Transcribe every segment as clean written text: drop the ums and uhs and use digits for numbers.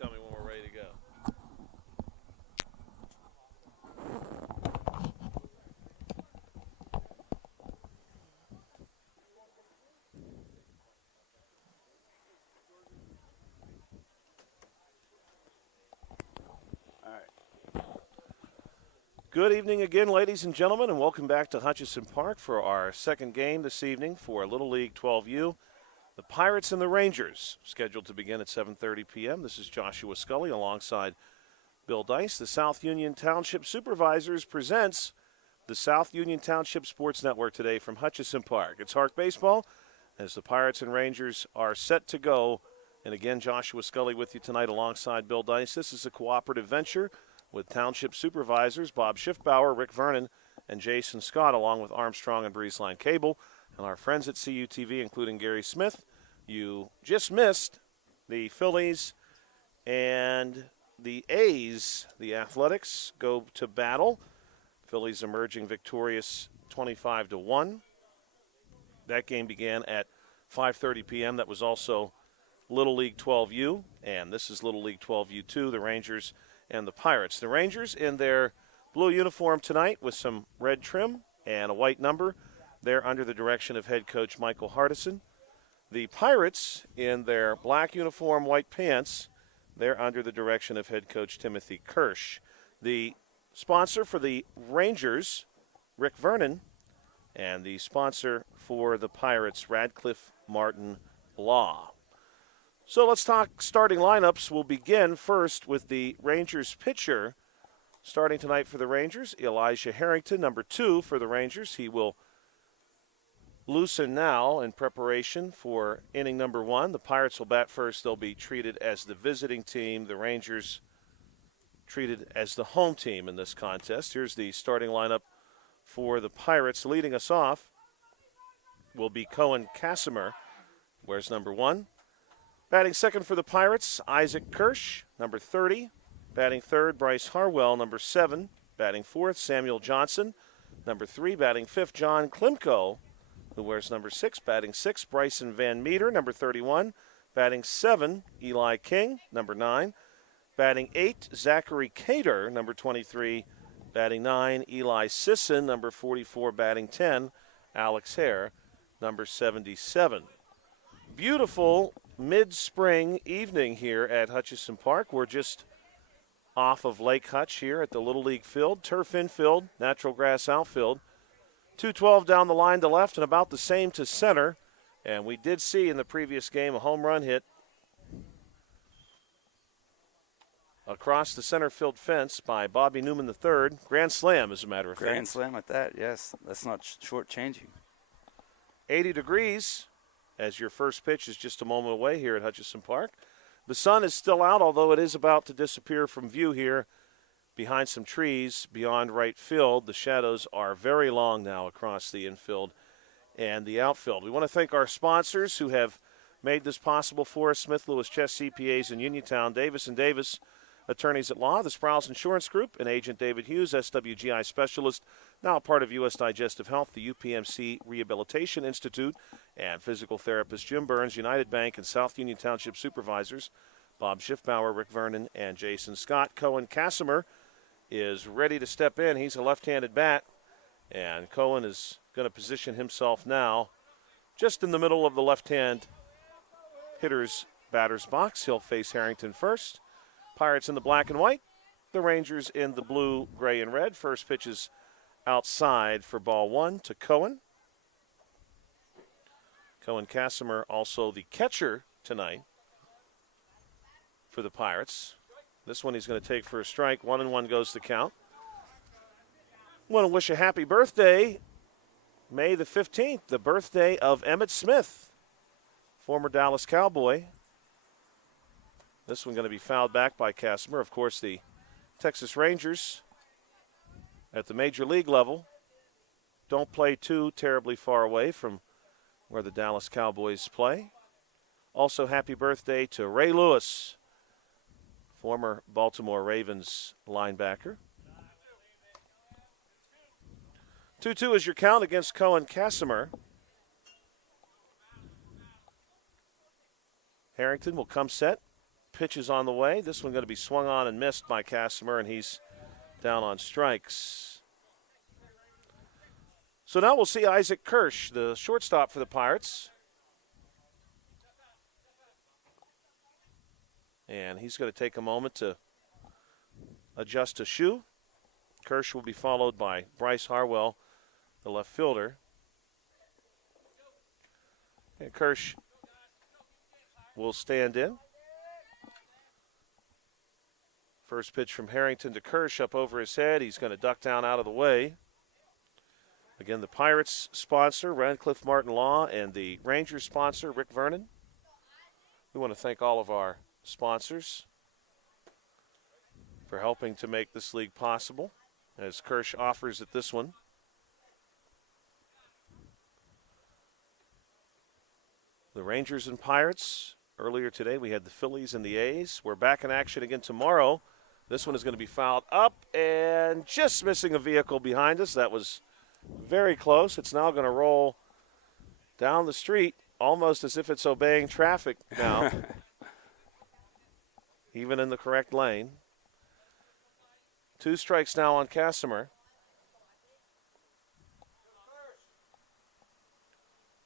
tell me when we're ready to go. Good evening again, ladies and gentlemen, and welcome back to Hutchison Park for our second game this evening for Little League 12U. The Pirates and the Rangers, scheduled to begin at 7:30 p.m. This is Joshua Scully alongside Bill Dice. The South Union Township Supervisors presents the South Union Township Sports Network today from Hutchison Park. It's HARC Baseball as the Pirates and Rangers are set to go. And again, Joshua Scully with you tonight alongside Bill Dice. This is a cooperative venture with Township Supervisors Bob Schiffbauer, Rick Vernon, and Jason Scott, along with Armstrong and Breezeline Cable, and our friends at CUTV, including Gary Smith. You just missed the Phillies and the A's. The Athletics go to battle. Phillies emerging victorious 25-1. That game began at 5:30 p.m. That was also Little League 12U, and this is Little League 12U2, the Rangers and the Pirates. The Rangers in their blue uniform tonight with some red trim and a white number. They're under the direction of head coach Michael Hardison. The Pirates in their black uniform, white pants, they're under the direction of head coach Timothy Kirsch. The sponsor for the Rangers, Rick Vernon, and the sponsor for the Pirates, Radcliffe Martin Law. So let's talk starting lineups. We'll begin first with the Rangers pitcher. Starting tonight for the Rangers, Elijah Harrington, number 2 for the Rangers. He will loosen now in preparation for inning number 1. The Pirates will bat first. They'll be treated as the visiting team. The Rangers treated as the home team in this contest. Here's the starting lineup for the Pirates. Leading us off will be Cohen Casimir. Where's number 1? Batting second for the Pirates, Isaac Kirsch, number 30. Batting third, Bryce Harwell, number 7. Batting fourth, Samuel Johnson, number 3. Batting fifth, John Klimko, who wears number 6. Batting sixth, Bryson Van Meter, number 31. Batting 7, Eli King, number 9. Batting 8, Zachary Cater, number 23. Batting 9, Eli Sisson, number 44. Batting 10, Alex Hare, number 77. Beautiful mid-spring evening here at Hutchison Park. We're just off of Lake Hutch here at the Little League field. Turf infield, natural grass outfield. 212 down the line to left and about the same to center. And we did see in the previous game a home run hit across the center field fence by Bobby Newman III. Grand slam, as a matter of fact. Grand slam at that, yes. That's not shortchanging. 80 degrees as your first pitch is just a moment away here at Hutchison Park. The sun is still out, although it is about to disappear from view here behind some trees beyond right field. The shadows are very long now across the infield and the outfield. We want to thank our sponsors who have made this possible for us: Smith Lewis Chess CPAs in Uniontown, Davis & Davis Attorneys at Law, the Sprouse Insurance Group, and Agent David Hughes, SWGI Specialist, now part of U.S. Digestive Health, the UPMC Rehabilitation Institute, and physical therapist Jim Burns, United Bank and South Union Township Supervisors, Bob Schiffbauer, Rick Vernon, and Jason Scott. Cohen Casimir is ready to step in. He's a left-handed bat, and Cohen is going to position himself now just in the middle of the left-hand hitter's batter's box. He'll face Harrington first. Pirates in the black and white, the Rangers in the blue, gray, and red. First pitch is outside for ball 1 to Cohen. Cohen Casimir also the catcher tonight for the Pirates. This one he's going to take for a strike. 1-1 goes the count. Want to wish a happy birthday, May the 15th, the birthday of Emmitt Smith, former Dallas Cowboy. This one going to be fouled back by Casimir. Of course, the Texas Rangers at the major league level don't play too terribly far away from where the Dallas Cowboys play. Also, happy birthday to Ray Lewis, former Baltimore Ravens linebacker. 2-2 is your count against Cohen Casimir. Harrington will come set pitch is on the way. This one going to be swung on and missed by Casimir, and he's down on strikes. So now we'll see Isaac Kirsch, the shortstop for the Pirates. And he's going to take a moment to adjust a shoe. Kirsch will be followed by Bryce Harwell, the left fielder. And Kirsch will stand in. First pitch from Harrington to Kirsch up over his head. He's going to duck down out of the way. Again, the Pirates sponsor, Radcliffe Martin Law, and the Rangers sponsor, Rick Vernon. We want to thank all of our sponsors for helping to make this league possible, as Kirsch offers at this one. The Rangers and Pirates. Earlier today, we had the Phillies and the A's. We're back in action again tomorrow. This one is going to be fouled up and just missing a vehicle behind us. That was very close. It's now going to roll down the street almost as if it's obeying traffic now, even in the correct lane. 2 strikes now on Casimir.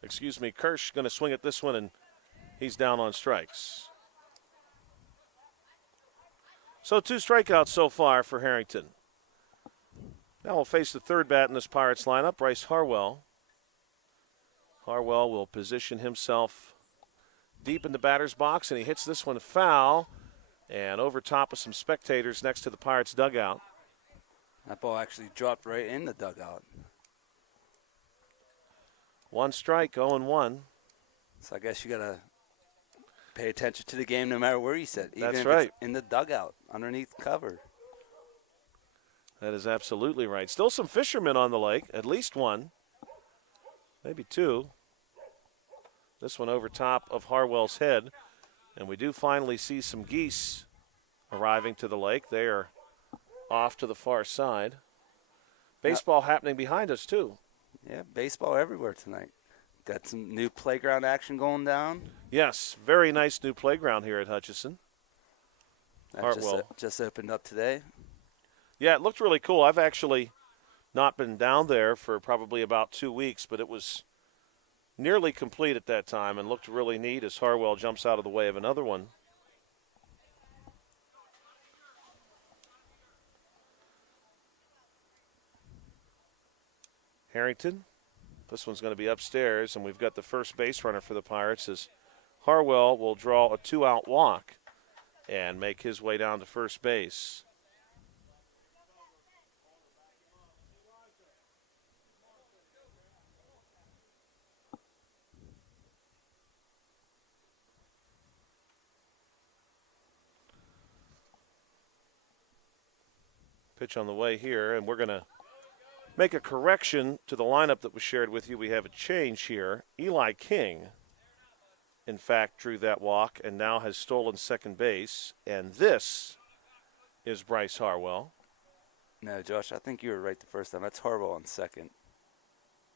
Excuse me, Kirsch going to swing at this one, and he's down on strikes. So 2 strikeouts so far for Harrington. Now we'll face the third bat in this Pirates lineup, Bryce Harwell. Harwell will position himself deep in the batter's box, and he hits this one foul and over top of some spectators next to the Pirates dugout. That ball actually dropped right in the dugout. 1 strike, 0-1. So I guess you got to pay attention to the game no matter where you sit. Even That's if right. It's in the dugout, underneath cover. That is absolutely right. Still some fishermen on the lake, at least 1, maybe 2. This one over top of Harwell's head. And we do finally see some geese arriving to the lake. They are off to the far side. Baseball happening behind us, too. Yeah, baseball everywhere tonight. Got some new playground action going down. Yes, very nice new playground here at Hutchison. That just opened up today. Yeah, it looked really cool. I've actually not been down there for probably about 2 weeks, but it was nearly complete at that time and looked really neat as Harwell jumps out of the way of another one. Harrington, this one's going to be upstairs, and we've got the first base runner for the Pirates as Harwell will draw a 2-out walk and make his way down to first base. Pitch on the way here, and we're going to make a correction to the lineup that was shared with you. We have a change here. Eli King, in fact, drew that walk and now has stolen second base, and this is Bryce Harwell. No, Josh, I think you were right the first time. That's Harwell on second.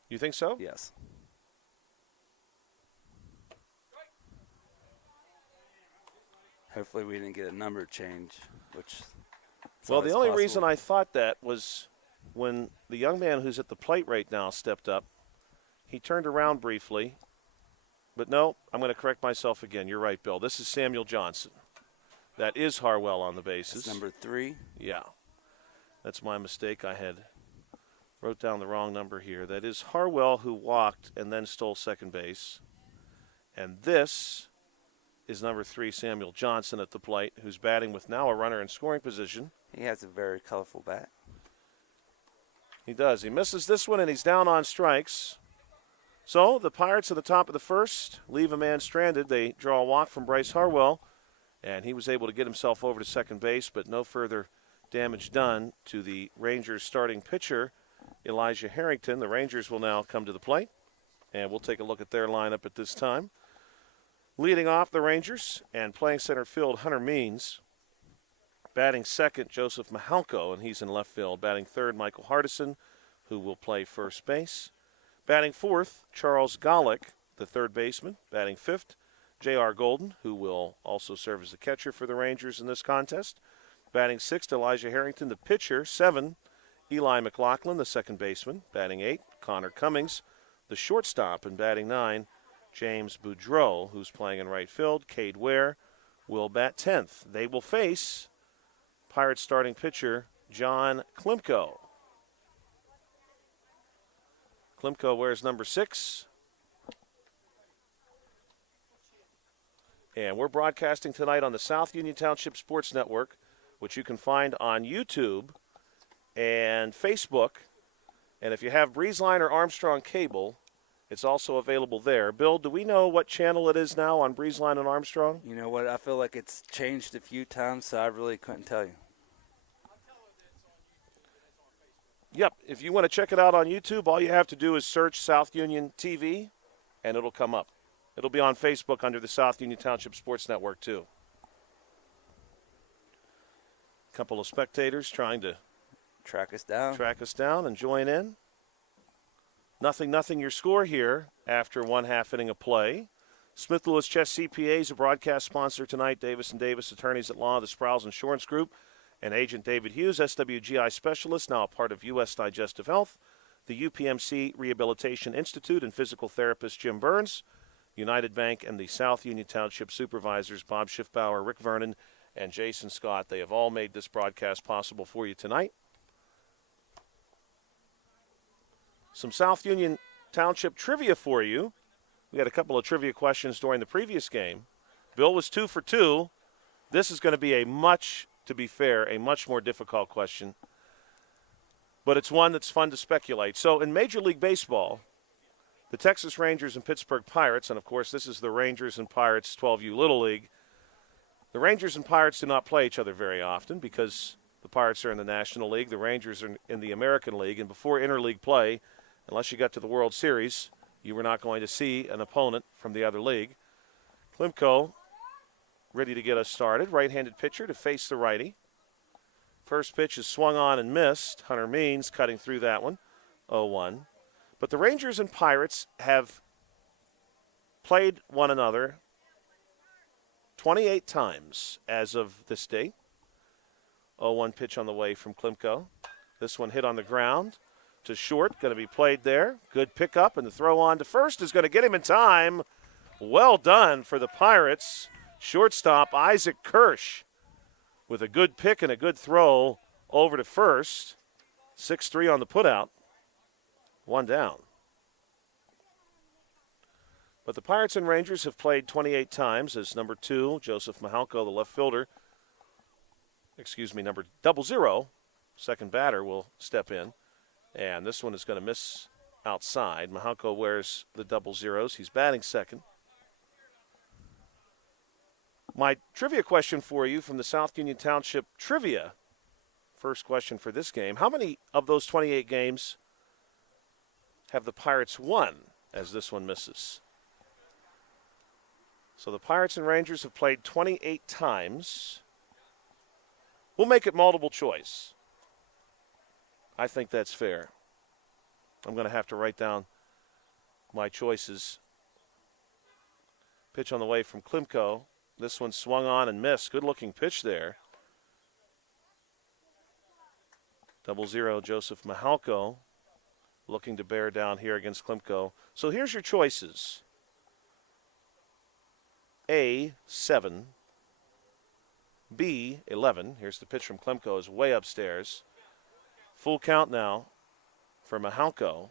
You think so? Yes. Hopefully we didn't get a number change, which... Well, the only reason I thought that was when the young man who's at the plate right now stepped up. He turned around briefly, but no, I'm going to correct myself again. You're right, Bill. This is Samuel Johnson. That is Harwell on the bases. That's number 3. Yeah, that's my mistake. I wrote down the wrong number here. That is Harwell, who walked and then stole second base. And this is number 3, Samuel Johnson at the plate, who's batting with now a runner in scoring position. He has a very colorful bat. He does. He misses this one, and he's down on strikes. So the Pirates at the top of the first leave a man stranded. They draw a walk from Bryce Harwell, and he was able to get himself over to second base, but no further damage done to the Rangers starting pitcher, Elijah Harrington. The Rangers will now come to the plate, and we'll take a look at their lineup at this time. Leading off the Rangers and playing center field, Hunter Means. Batting second, Joseph Mahalko, and he's in left field. Batting third, Michael Hardison, who will play first base. Batting fourth, Charles Golick, the third baseman. Batting fifth, J.R. Golden, who will also serve as the catcher for the Rangers in this contest. Batting 6th, Elijah Harrington, the pitcher. 7, Eli McLaughlin, the second baseman. Batting 8, Connor Cummings, the shortstop. And batting 9, James Boudreau, who's playing in right field. Cade Ware will bat 10th. They will face Pirates starting pitcher John Klimko. Klimko wears number 6. And we're broadcasting tonight on the South Union Township Sports Network, which you can find on YouTube and Facebook. And if you have Breezeline or Armstrong Cable, it's also available there. Bill, do we know what channel it is now on Breezeline and Armstrong? You know what? I feel like it's changed a few times, so I really couldn't tell you. Yep. If you want to check it out on YouTube, all you have to do is search South Union TV, and it'll come up. It'll be on Facebook under the South Union Township Sports Network, too. A couple of spectators trying to track us down and join in. 0-0 your score here after one half inning of play. Smith Lewis Chess CPA is a broadcast sponsor tonight. Davis & Davis, attorneys at law, the Sprouse Insurance Group, and Agent David Hughes, SWGI specialist, now a part of U.S. Digestive Health, the UPMC Rehabilitation Institute, and physical therapist Jim Burns, United Bank, and the South Union Township supervisors Bob Schiffbauer, Rick Vernon, and Jason Scott. They have all made this broadcast possible for you tonight. Some South Union Township trivia for you. We had a couple of trivia questions during the previous game. Bill was 2 for 2. This is going to be a much more difficult question. But it's one that's fun to speculate. So in Major League Baseball, the Texas Rangers and Pittsburgh Pirates, and of course this is the Rangers and Pirates 12U Little League. The Rangers and Pirates do not play each other very often because the Pirates are in the National League, the Rangers are in the American League, and before interleague play, unless you got to the World Series, you were not going to see an opponent from the other league. Klimko ready to get us started. Right-handed pitcher to face the righty. First pitch is swung on and missed. Hunter Means cutting through that one. 0-1. But the Rangers and Pirates have played one another 28 times as of this date. 0-1 pitch on the way from Klimko. This one hit on the ground to short, going to be played there. Good pickup, and the throw on to first is going to get him in time. Well done for the Pirates. Shortstop Isaac Kirsch with a good pick and a good throw over to first. 6-3 on the putout. One down. But the Pirates and Rangers have played 28 times as number 2, Joseph Mahalko, the left fielder. Number 00, second batter, will step in. And this one is going to miss outside. Mahalko wears the 00s. He's batting second. My trivia question for you from the South Union Township Trivia, first question for this game. How many of those 28 games have the Pirates won as this one misses? So the Pirates and Rangers have played 28 times. We'll make it multiple choice. I think that's fair. I'm going to have to write down my choices. Pitch on the way from Klimko. This one swung on and missed. Good-looking pitch there. 00, Joseph Mahalko, looking to bear down here against Klimko. So here's your choices. A, 7. B, 11. Here's the pitch from Klimko, is way upstairs. Full count now for Mahalko.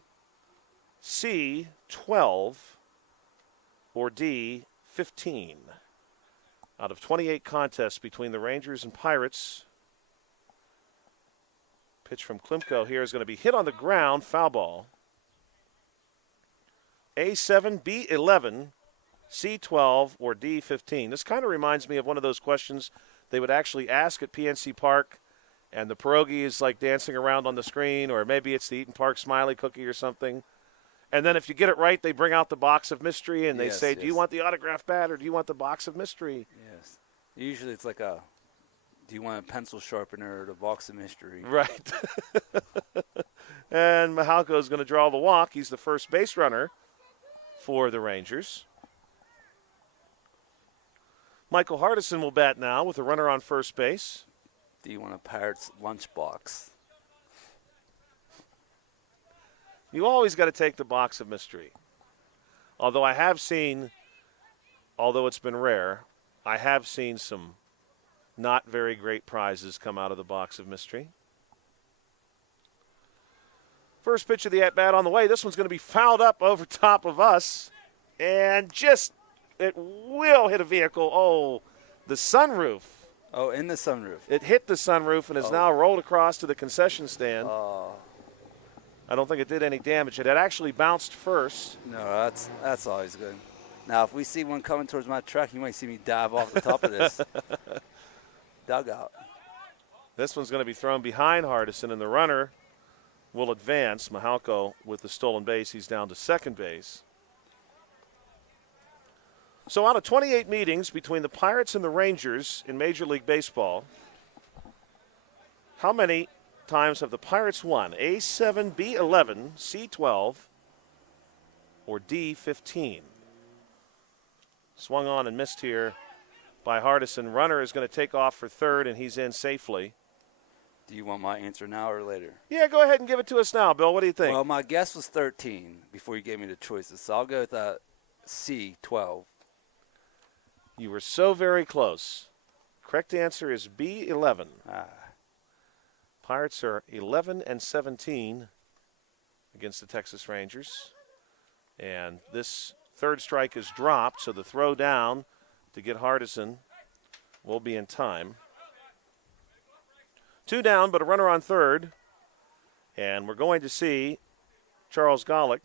C, 12. Or D, 15. Out of 28 contests between the Rangers and Pirates. Pitch from Klimko here is going to be hit on the ground, foul ball. A7, B11, C12, or D15. This kind of reminds me of one of those questions they would actually ask at PNC Park, and the pierogi is like dancing around on the screen, or maybe it's the Eaton Park Smiley cookie or something. And then if you get it right, they bring out the box of mystery, and they say, do you want the autograph bat or do you want the box of mystery? Yes. Usually it's like do you want a pencil sharpener or the box of mystery? Right. And Mahalko is going to draw the walk. He's the first base runner for the Rangers. Michael Hardison will bat now with a runner on first base. Do you want a Pirates lunchbox? You always got to take the box of mystery. Although I have seen, although it's been rare, I have seen some not very great prizes come out of the box of mystery. First pitch of the at-bat on the way. This one's going to be fouled up over top of us. And just, it will hit a vehicle. Oh, the sunroof. Oh, in the sunroof. It hit the sunroof and is now rolled across to the concession stand. I don't think it did any damage. It had actually bounced first. No, that's always good. Now, if we see one coming towards my truck, you might see me dive off the top of this dugout. This one's going to be thrown behind Hardison, and the runner will advance. Mahalko with the stolen base. He's down to second base. So out of 28 meetings between the Pirates and the Rangers in Major League Baseball, how many times have the Pirates won? A7, B11, C12, or D15? Swung on and missed here by Hardison. Runner is going to take off for third, and he's in safely. Do you want my answer now or later? Yeah, go ahead and give it to us now, Bill. What do you think? Well, my guess was 13 before you gave me the choices, so I'll go with that C12. You were so very close. Correct answer is B11. Pirates are 11-17 against the Texas Rangers. And this third strike is dropped, so the throw down to get Hardison will be in time. 2 down, but a runner on third. And we're going to see Charles Golick.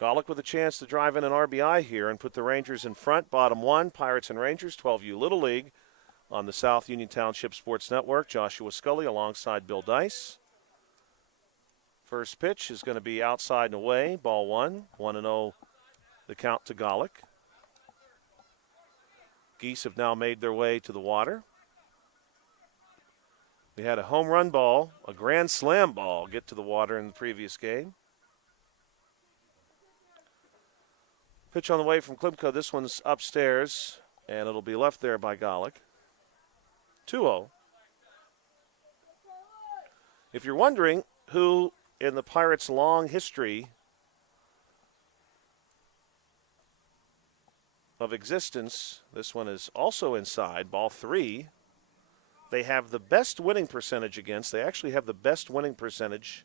Golick with a chance to drive in an RBI here and put the Rangers in front. Bottom one, Pirates and Rangers, 12U Little League on the South Union Township Sports Network. Joshua Scully alongside Bill Dice. First pitch is going to be outside and away. Ball one. 1-0 the count to Golick. Geese have now made their way to the water. We had a home run ball, a grand slam ball, get to the water in the previous game. Pitch on the way from Klimko. This one's upstairs, and it'll be left there by Golick. 2-0. If you're wondering who in the Pirates' long history of existence, this one is also inside, ball 3. They have the best winning percentage against. They actually have the best winning percentage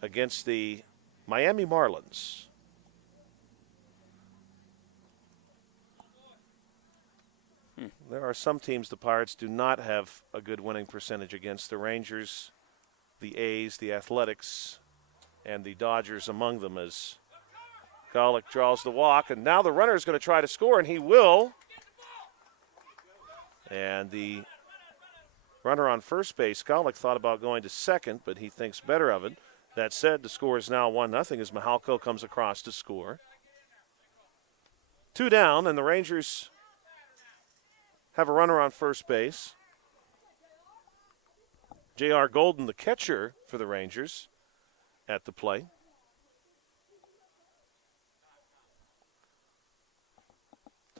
against the Miami Marlins. There are some teams the Pirates do not have a good winning percentage against. The Rangers, the A's, the Athletics, and the Dodgers among them, as Golick draws the walk. And now the runner is going to try to score, and he will. And the runner on first base, Golick, thought about going to second, but he thinks better of it. That said, the score is now 1-0 as Mahalko comes across to score. 2 down, and the Rangers have a runner on first base. J.R. Golden, the catcher for the Rangers, at the plate.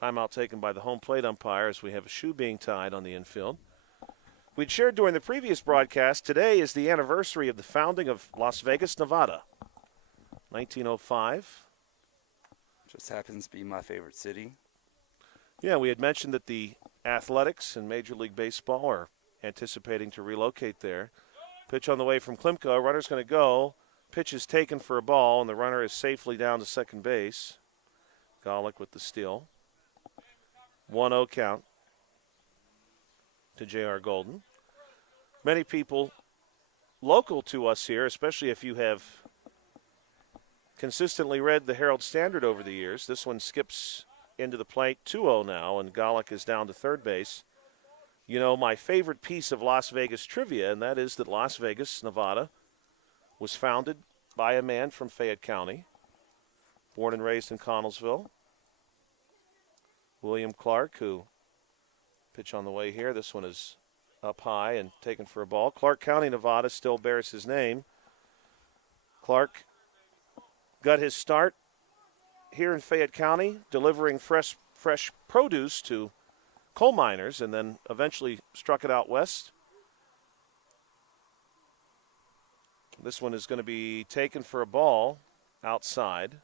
Timeout taken by the home plate umpire as we have a shoe being tied on the infield. We'd shared during the previous broadcast, today is the anniversary of the founding of Las Vegas, Nevada, 1905. Just happens to be my favorite city. Yeah, we had mentioned that the Athletics and Major League Baseball are anticipating to relocate there. Pitch on the way from Klimko. Runner's going to go. Pitch is taken for a ball, and the runner is safely down to second base. Golick with the steal. 1-0 count to J.R. Golden. Many people local to us here, especially if you have consistently read the Herald Standard over the years. This one skips into the plate, 2-0 now, and Golick is down to third base. You know, my favorite piece of Las Vegas trivia, and that is that Las Vegas, Nevada, was founded by a man from Fayette County, born and raised in Connellsville. William Clark, who pitch on the way here. This one is up high and taken for a ball. Clark County, Nevada still bears his name. Clark got his start here in Fayette County, delivering fresh produce to coal miners, and then eventually struck it out west. This one is going to be taken for a ball outside.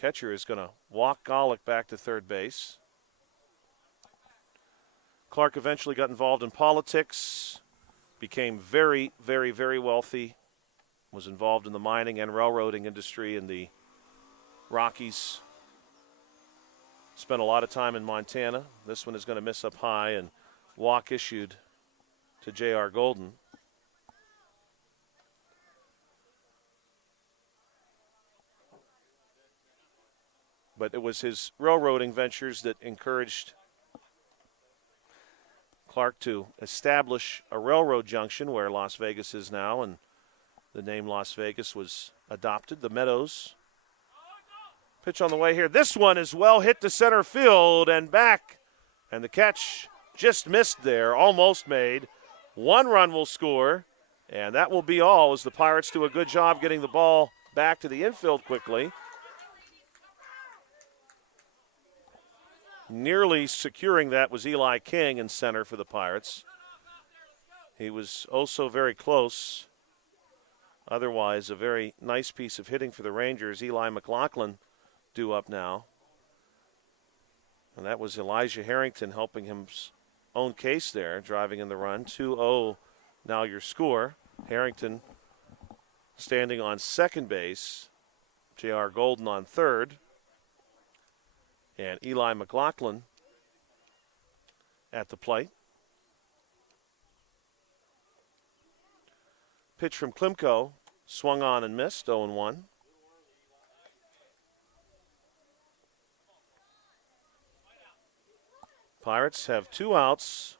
Catcher is going to walk Golick back to third base. Clark eventually got involved in politics, became very, very, very wealthy, was involved in the mining and railroading industry in the Rockies. Spent a lot of time in Montana. This one is going to miss up high, and walk issued to J.R. Golden. But it was his railroading ventures that encouraged Clark to establish a railroad junction where Las Vegas is now, and the name Las Vegas was adopted. The Meadows. Pitch on the way here. This one is well hit to center field and back. And the catch just missed there, almost made. 1 run will score, and that will be all as the Pirates do a good job getting the ball back to the infield quickly. Nearly securing that was Eli King in center for the Pirates. He was oh so very close. Otherwise, a very nice piece of hitting for the Rangers. Eli McLaughlin due up now. And that was Elijah Harrington helping his own case there, driving in the run. 2-0 now your score. Harrington standing on second base. J.R. Golden on third. And Eli McLaughlin at the plate. Pitch from Klimko, swung on and missed, 0-1. Pirates have 2 outs.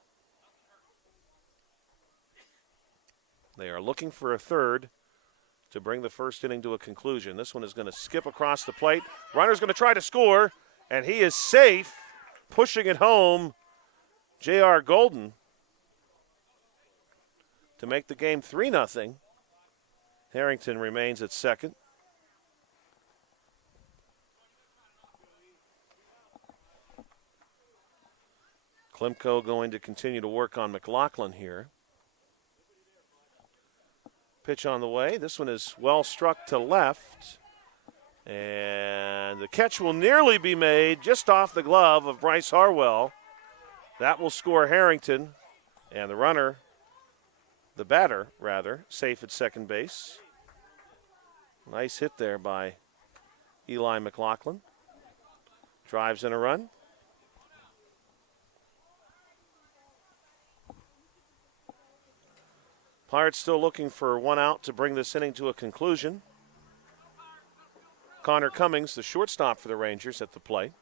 They are looking for a third to bring the first inning to a conclusion. This one is going to skip across the plate. Runner's going to try to score, and he is safe, pushing it home. J.R. Golden to make the game 3-0. Harrington remains at second. Klimko going to continue to work on McLaughlin here. Pitch on the way. This one is well struck to left. And the catch will nearly be made just off the glove of Bryce Harwell. That will score Harrington. And the runner, the batter rather, safe at second base. Nice hit there by Eli McLaughlin. Drives in a run. Pirates still looking for 1 out to bring this inning to a conclusion. Connor Cummings, the shortstop for the Rangers, at the plate.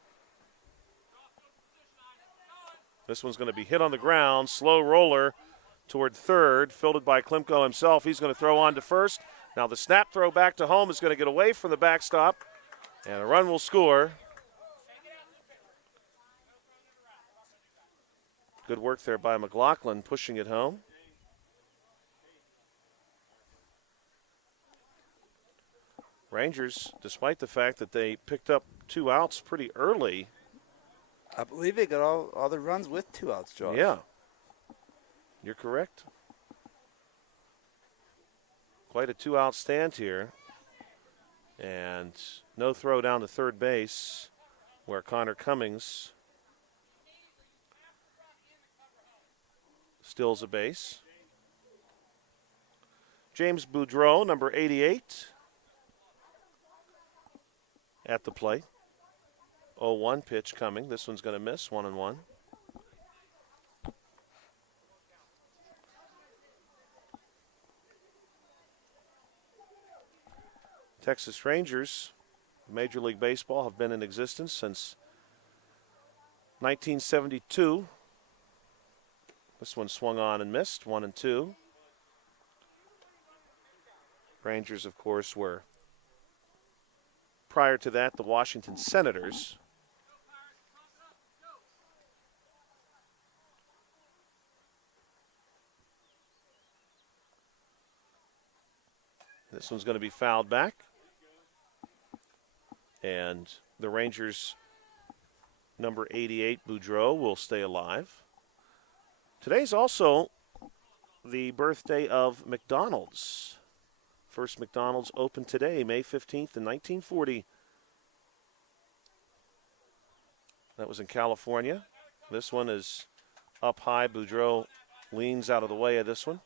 This one's going to be hit on the ground. Slow roller toward third, fielded by Klimko himself. He's going to throw on to first. Now the snap throw back to home is going to get away from the backstop, and a run will score. Good work there by McLaughlin, pushing it home. Rangers, despite the fact that they picked up 2 outs pretty early. I believe they got all the runs with 2 outs, Josh. Yeah, you're correct. Quite a 2-out stand here. And no throw down to third base where Connor Cummings stills a base. James Boudreau, number 88. At the plate. 0-1 pitch coming. This one's going to miss, 1-1. Texas Rangers, Major League Baseball, have been in existence since 1972. This one swung on and missed, 1-2. Rangers, of course, were prior to that the Washington Senators. This one's going to be fouled back. And the Rangers' number 88, Boudreau, will stay alive. Today's also the birthday of McDonald's. First McDonald's opened today, May 15th in 1940. That was in California. This one is up high. Boudreau leans out of the way of this one.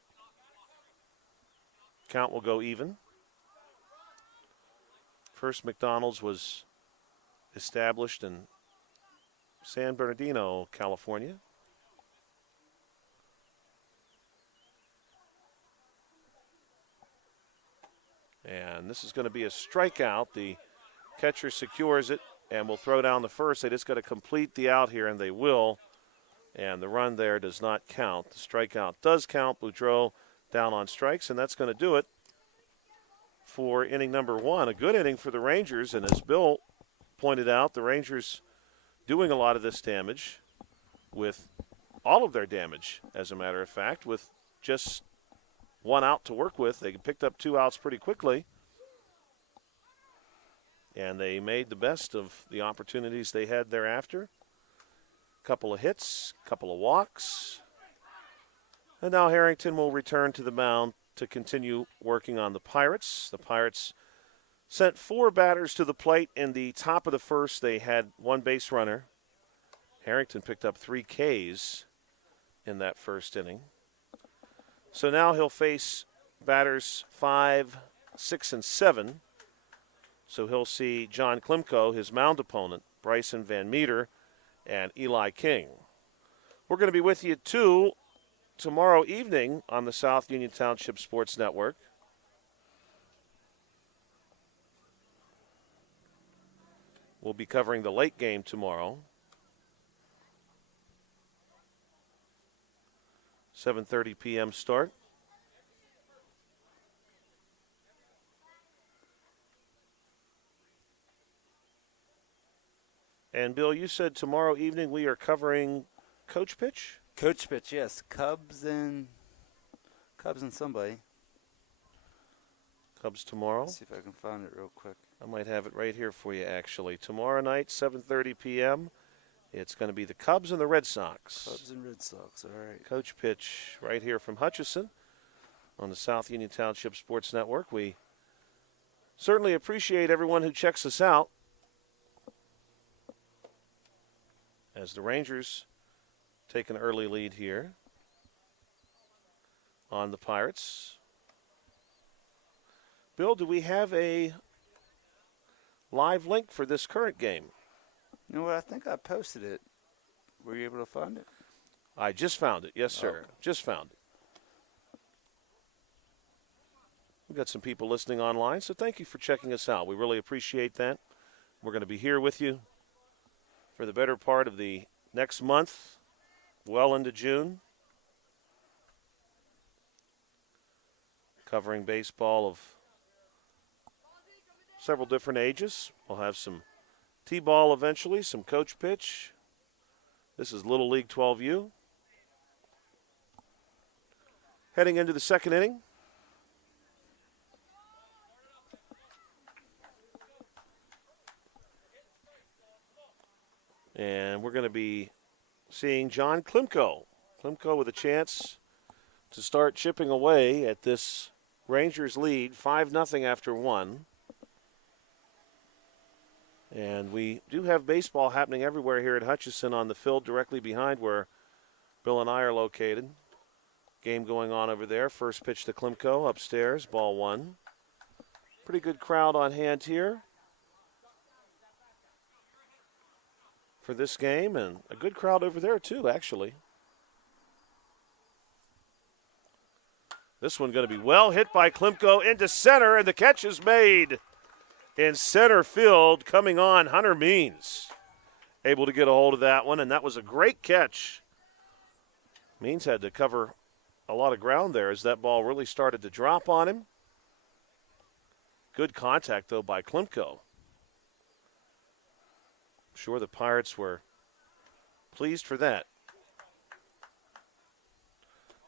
Count will go even. First McDonald's was established in San Bernardino, California. And this is going to be a strikeout. The catcher secures it and will throw down the first. They just got to complete the out here, and they will. And the run there does not count. The strikeout does count. Boudreau down on strikes, and that's going to do it for inning number one. A good inning for the Rangers, and as Bill pointed out, the Rangers doing a lot of this damage with all of their damage, as a matter of fact, with just one out to work with. They picked up 2 outs pretty quickly, and they made the best of the opportunities they had thereafter. Couple of hits, couple of walks. And now Harrington will return to the mound to continue working on the Pirates. The Pirates sent 4 batters to the plate. In the top of the first, they had 1 base runner. Harrington picked up 3 Ks in that first inning. So now he'll face batters 5, 6, and 7. So he'll see John Klimko, his mound opponent, Bryson Van Meter, and Eli King. We're going to be with you, too, tomorrow evening on the South Union Township Sports Network. We'll be covering the late game tomorrow. 7:30 p.m. start. And, Bill, you said tomorrow evening we are covering Coach Pitch? Coach pitch, yes. Cubs and somebody. Cubs tomorrow. Let's see if I can find it real quick. I might have it right here for you, actually. Tomorrow night, 7:30 p.m., it's going to be the Cubs and the Red Sox. Cubs and Red Sox, all right. Coach Pitch right here from Hutchinson on the South Union Township Sports Network. We certainly appreciate everyone who checks us out as the Rangers take an early lead here on the Pirates. Bill, do we have a live link for this current game? You know what? I think I posted it. Were you able to find it? I just found it. Yes, sir. Oh. Just found it. We've got some people listening online, so thank you for checking us out. We really appreciate that. We're going to be here with you for the better part of the next month, well into June, covering baseball of several different ages. We'll have some T-ball eventually, some Coach Pitch. This is Little League 12U. Heading into the second inning. And we're going to be seeing John Klimko. Klimko with a chance to start chipping away at this Rangers lead, 5-0 after 1. And we do have baseball happening everywhere here at Hutchinson on the field directly behind where Bill and I are located. Game going on over there. First pitch to Klimko upstairs, ball 1. Pretty good crowd on hand here for this game, and a good crowd over there too, actually. This one going to be well hit by Klimko into center, and the catch is made in center field. Coming on, Hunter Means able to get a hold of that one, and that was a great catch. Means had to cover a lot of ground there as that ball really started to drop on him. Good contact, though, by Klimko. I'm sure the Pirates were pleased for that.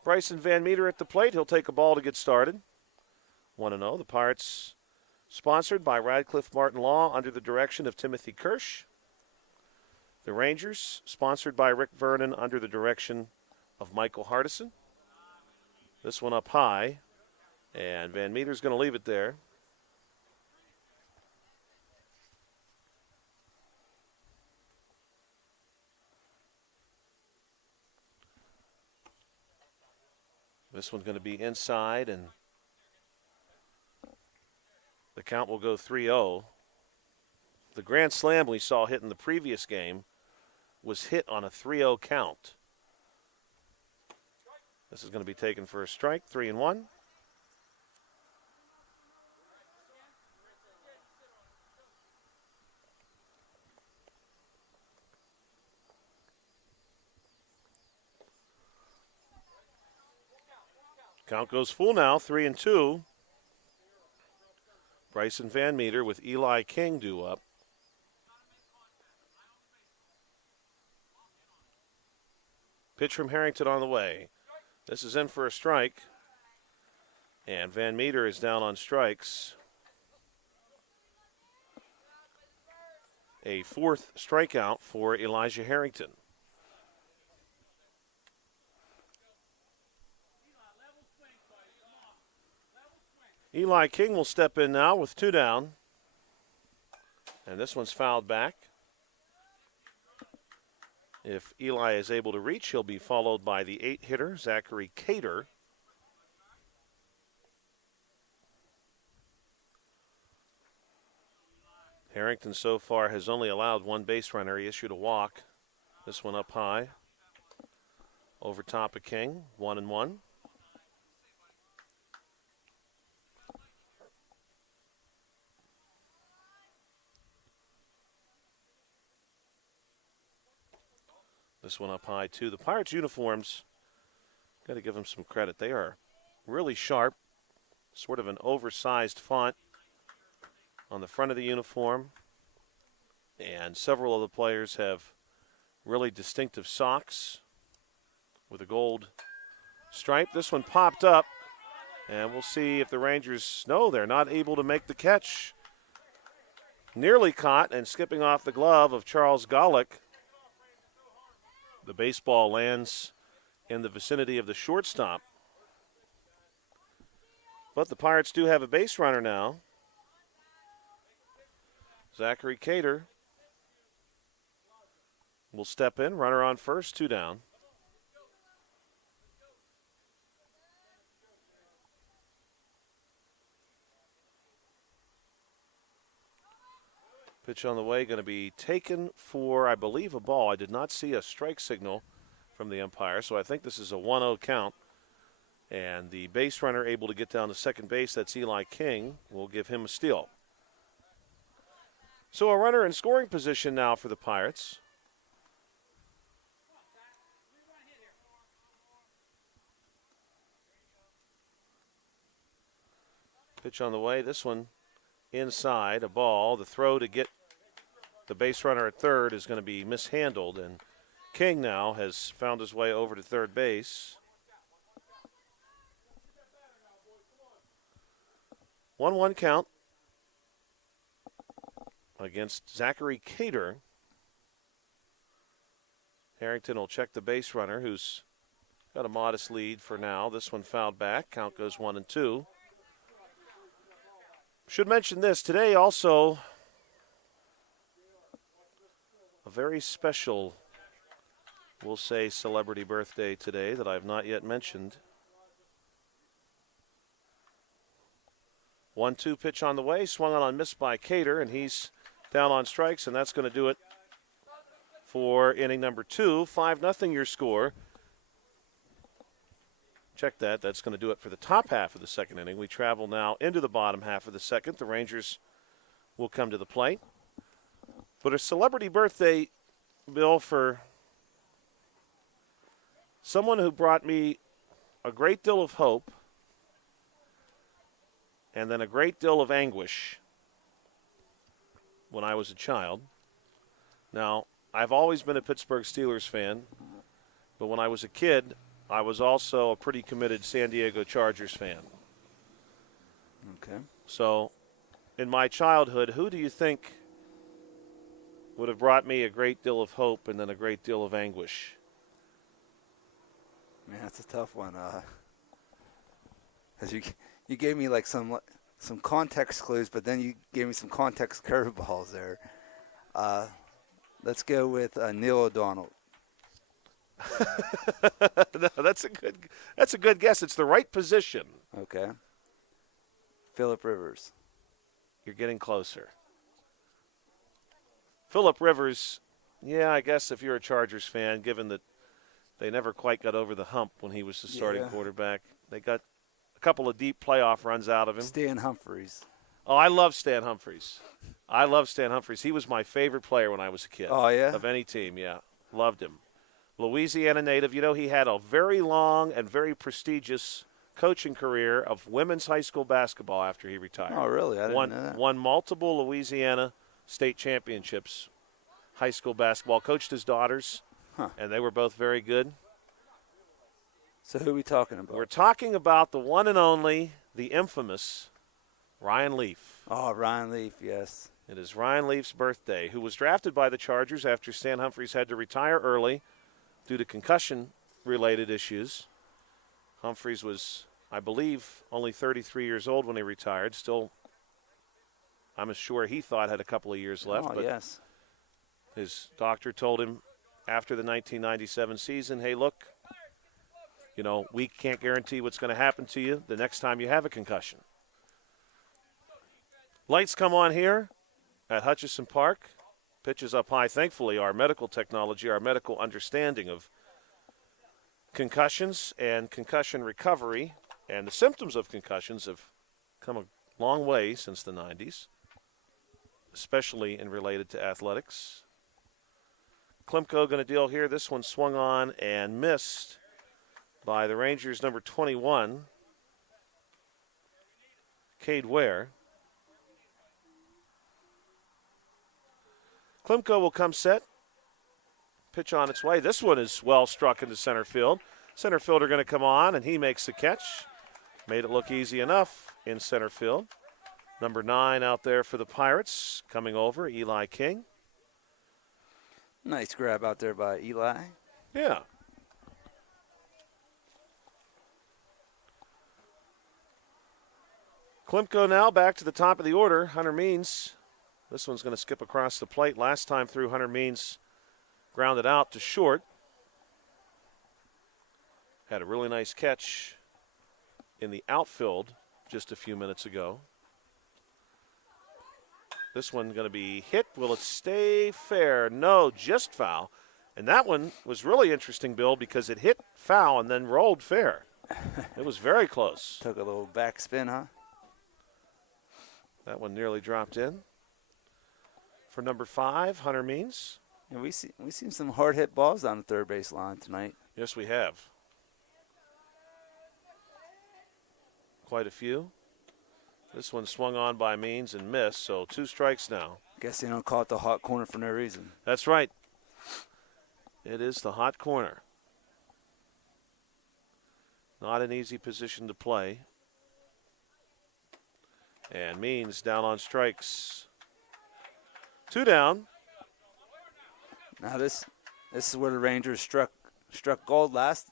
Bryson Van Meter at the plate. He'll take a ball to get started. 1-0. The Pirates Sponsored by Radcliffe Martin Law under the direction of Timothy Kirsch. The Rangers, sponsored by Rick Vernon under the direction of Michael Hardison. This one up high, and Van Meter's going to leave it there. This one's going to be inside, and the count will go 3-0. The grand slam we saw hit in the previous game was hit on a 3-0 count. This is going to be taken for a strike, 3-1. Count goes full now, 3-2. Bryson Van Meter with Eli King due up. Pitch from Harrington on the way. This is in for a strike. And Van Meter is down on strikes. A fourth strikeout for Elijah Harrington. Eli King will step in now with 2 down. And this one's fouled back. If Eli is able to reach, he'll be followed by the 8-hitter, Zachary Cater. Harrington so far has only allowed 1 base runner. He issued a walk. This one up high. Over top of King, 1-1. This one up high, too. The Pirates' uniforms, got to give them some credit. They are really sharp, sort of an oversized font on the front of the uniform. And several of the players have really distinctive socks with a gold stripe. This one popped up, and we'll see if the Rangers, no, they're not able to make the catch. Nearly caught and skipping off the glove of Charles Golick. The baseball lands in the vicinity of the shortstop. But the Pirates do have a base runner now. Zachary Cater will step in. Runner on first, 2 down. Pitch on the way, going to be taken for, I believe, a ball. I did not see a strike signal from the umpire, so I think this is a 1-0 count. And the base runner able to get down to second base, that's Eli King, will give him a steal. So a runner in scoring position now for the Pirates. Pitch on the way, this one inside, a ball. The throw to get the base runner at third is going to be mishandled, and King now has found his way over to third base. 1-1 count against Zachary Cater. Harrington will check the base runner, who's got a modest lead for now. This one fouled back. Count goes 1-2. Should mention this, today also a very special, we'll say, celebrity birthday today that I've not yet mentioned. 1-2 pitch on the way, swung on miss by Cater, and he's down on strikes, and that's going to do it for inning number 2. 5-0 your score. Check that. That's going to do it for the top half of the second inning. We travel now into the bottom half of the second. The Rangers will come to the plate. But a celebrity birthday, Bill, for someone who brought me a great deal of hope and then a great deal of anguish when I was a child. Now, I've always been a Pittsburgh Steelers fan, but when I was a kid, I was also a pretty committed San Diego Chargers fan. Okay. So in my childhood, who do you think would have brought me a great deal of hope and then a great deal of anguish? Man, that's a tough one. 'Cause you gave me like some context clues, but then you gave me some context curveballs there. Let's go with Neil O'Donnell. No, that's a good guess. It's the right position. Okay. Phillip Rivers. You're getting closer. Phillip Rivers, yeah, I guess if you're a Chargers fan, given that they never quite got over the hump when he was the starting quarterback, they got a couple of deep playoff runs out of him. Stan Humphries. Oh, I love Stan Humphries. He was my favorite player when I was a kid. Oh, yeah? Of any team, yeah. Loved him. Louisiana native. You know, he had a very long and very prestigious coaching career of women's high school basketball after he retired. Oh, really? I didn't know that. Won multiple Louisiana state championships, high school basketball. Coached his daughters, and they were both very good. So who are we talking about? We're talking about the one and only, the infamous Ryan Leaf. Oh, Ryan Leaf, yes. It is Ryan Leaf's birthday, who was drafted by the Chargers after Stan Humphries had to retire early due to concussion-related issues. Humphries was, I believe, only 33 years old when he retired. Still, I'm sure he thought had a couple of years left. But yes. His doctor told him after the 1997 season, hey, look, you know, we can't guarantee what's going to happen to you the next time you have a concussion. Lights come on here at Hutchison Park. Pitches up high. Thankfully, our medical technology, our medical understanding of concussions and concussion recovery and the symptoms of concussions have come a long way since the 90s, especially in related to athletics. Klimko going to deal here. This one swung on and missed by the Rangers' number 21, Cade Ware. Klimko will come set. Pitch on its way. This one is well struck into center field. Center fielder going to come on, and he makes the catch. Made it look easy enough in center field. Number 9 out there for the Pirates. Coming over, Eli King. Nice grab out there by Eli. Yeah. Klimko now back to the top of the order. Hunter Means. This one's going to skip across the plate. Last time through, Hunter Means grounded out to short. Had a really nice catch in the outfield just a few minutes ago. This one going to be hit. Will it stay fair? No, just foul. And that one was really interesting, Bill, because it hit foul and then rolled fair. It was very close. Took a little backspin, huh? That one nearly dropped in. For number 5, Hunter Means. And we seen some hard hit balls down the third base line tonight. Yes, we have. Quite a few. This one swung on by Means and missed, so 2 strikes now. Guess they don't call it the hot corner for no reason. That's right. It is the hot corner. Not an easy position to play. And Means down on strikes. 2 down. Now this is where the Rangers struck gold last